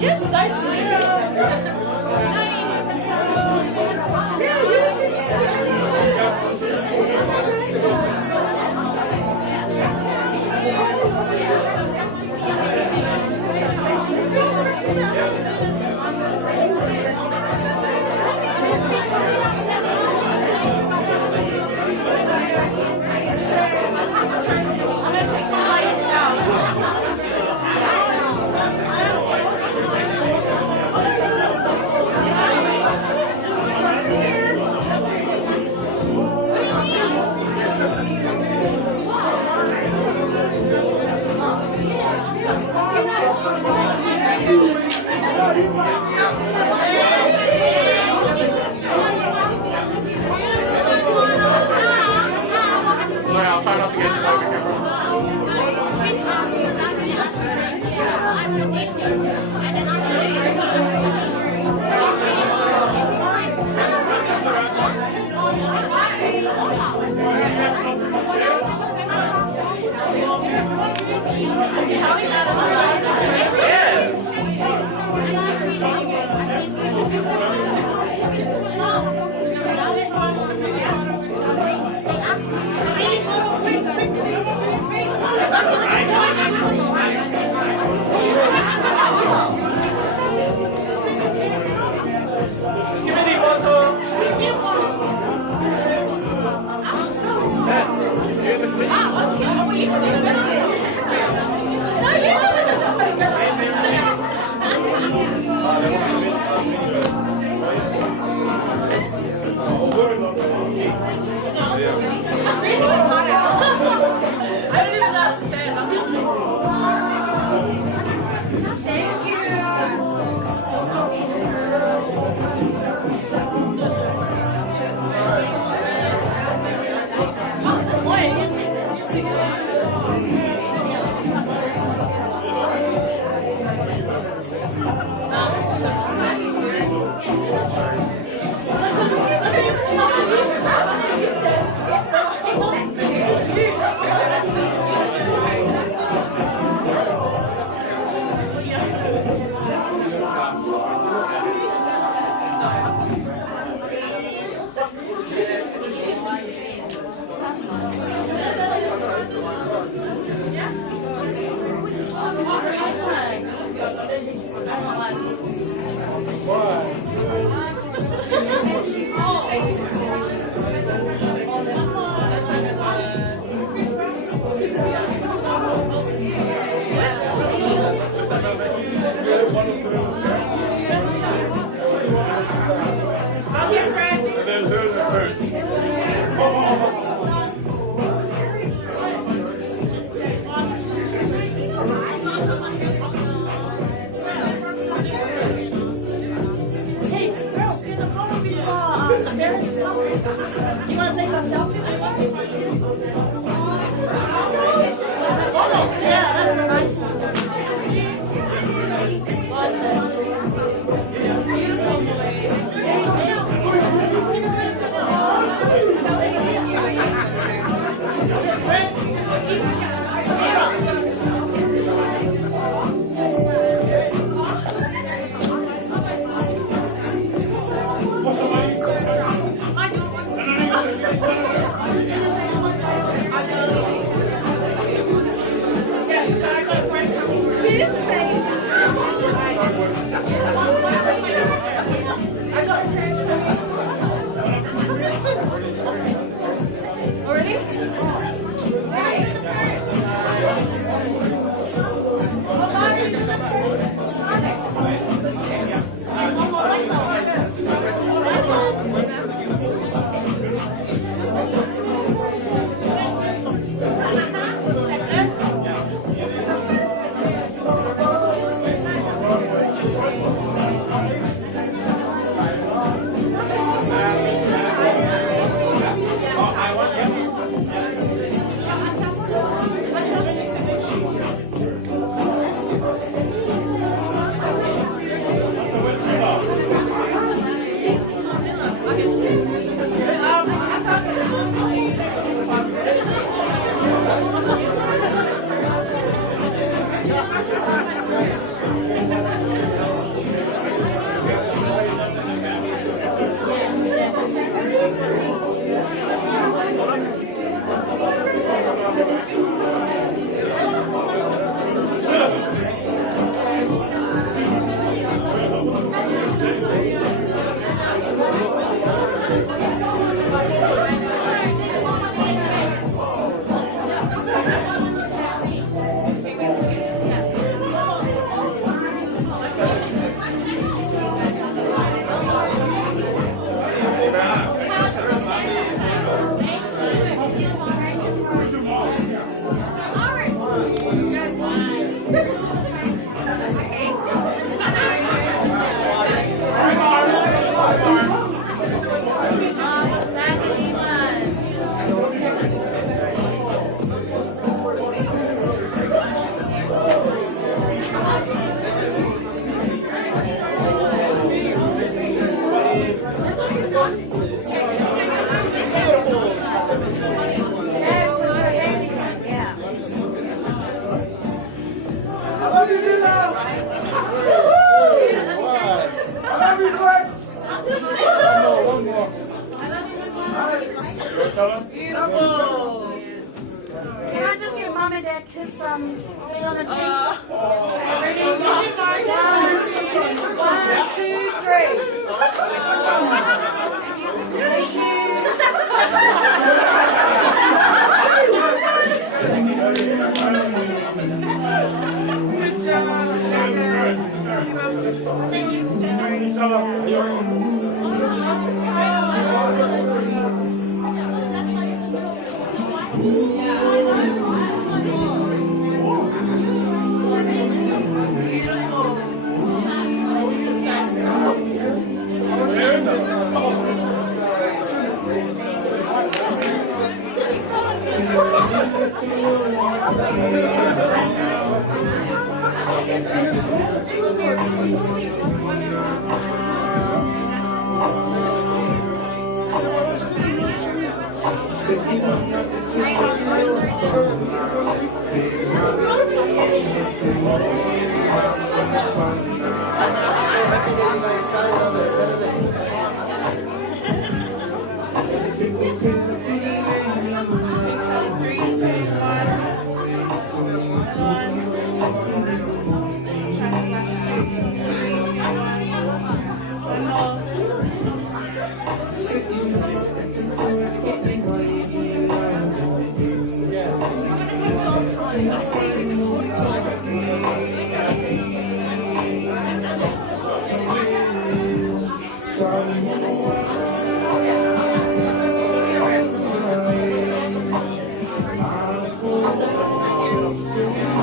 You're so sweet. So happy that you guys started on this.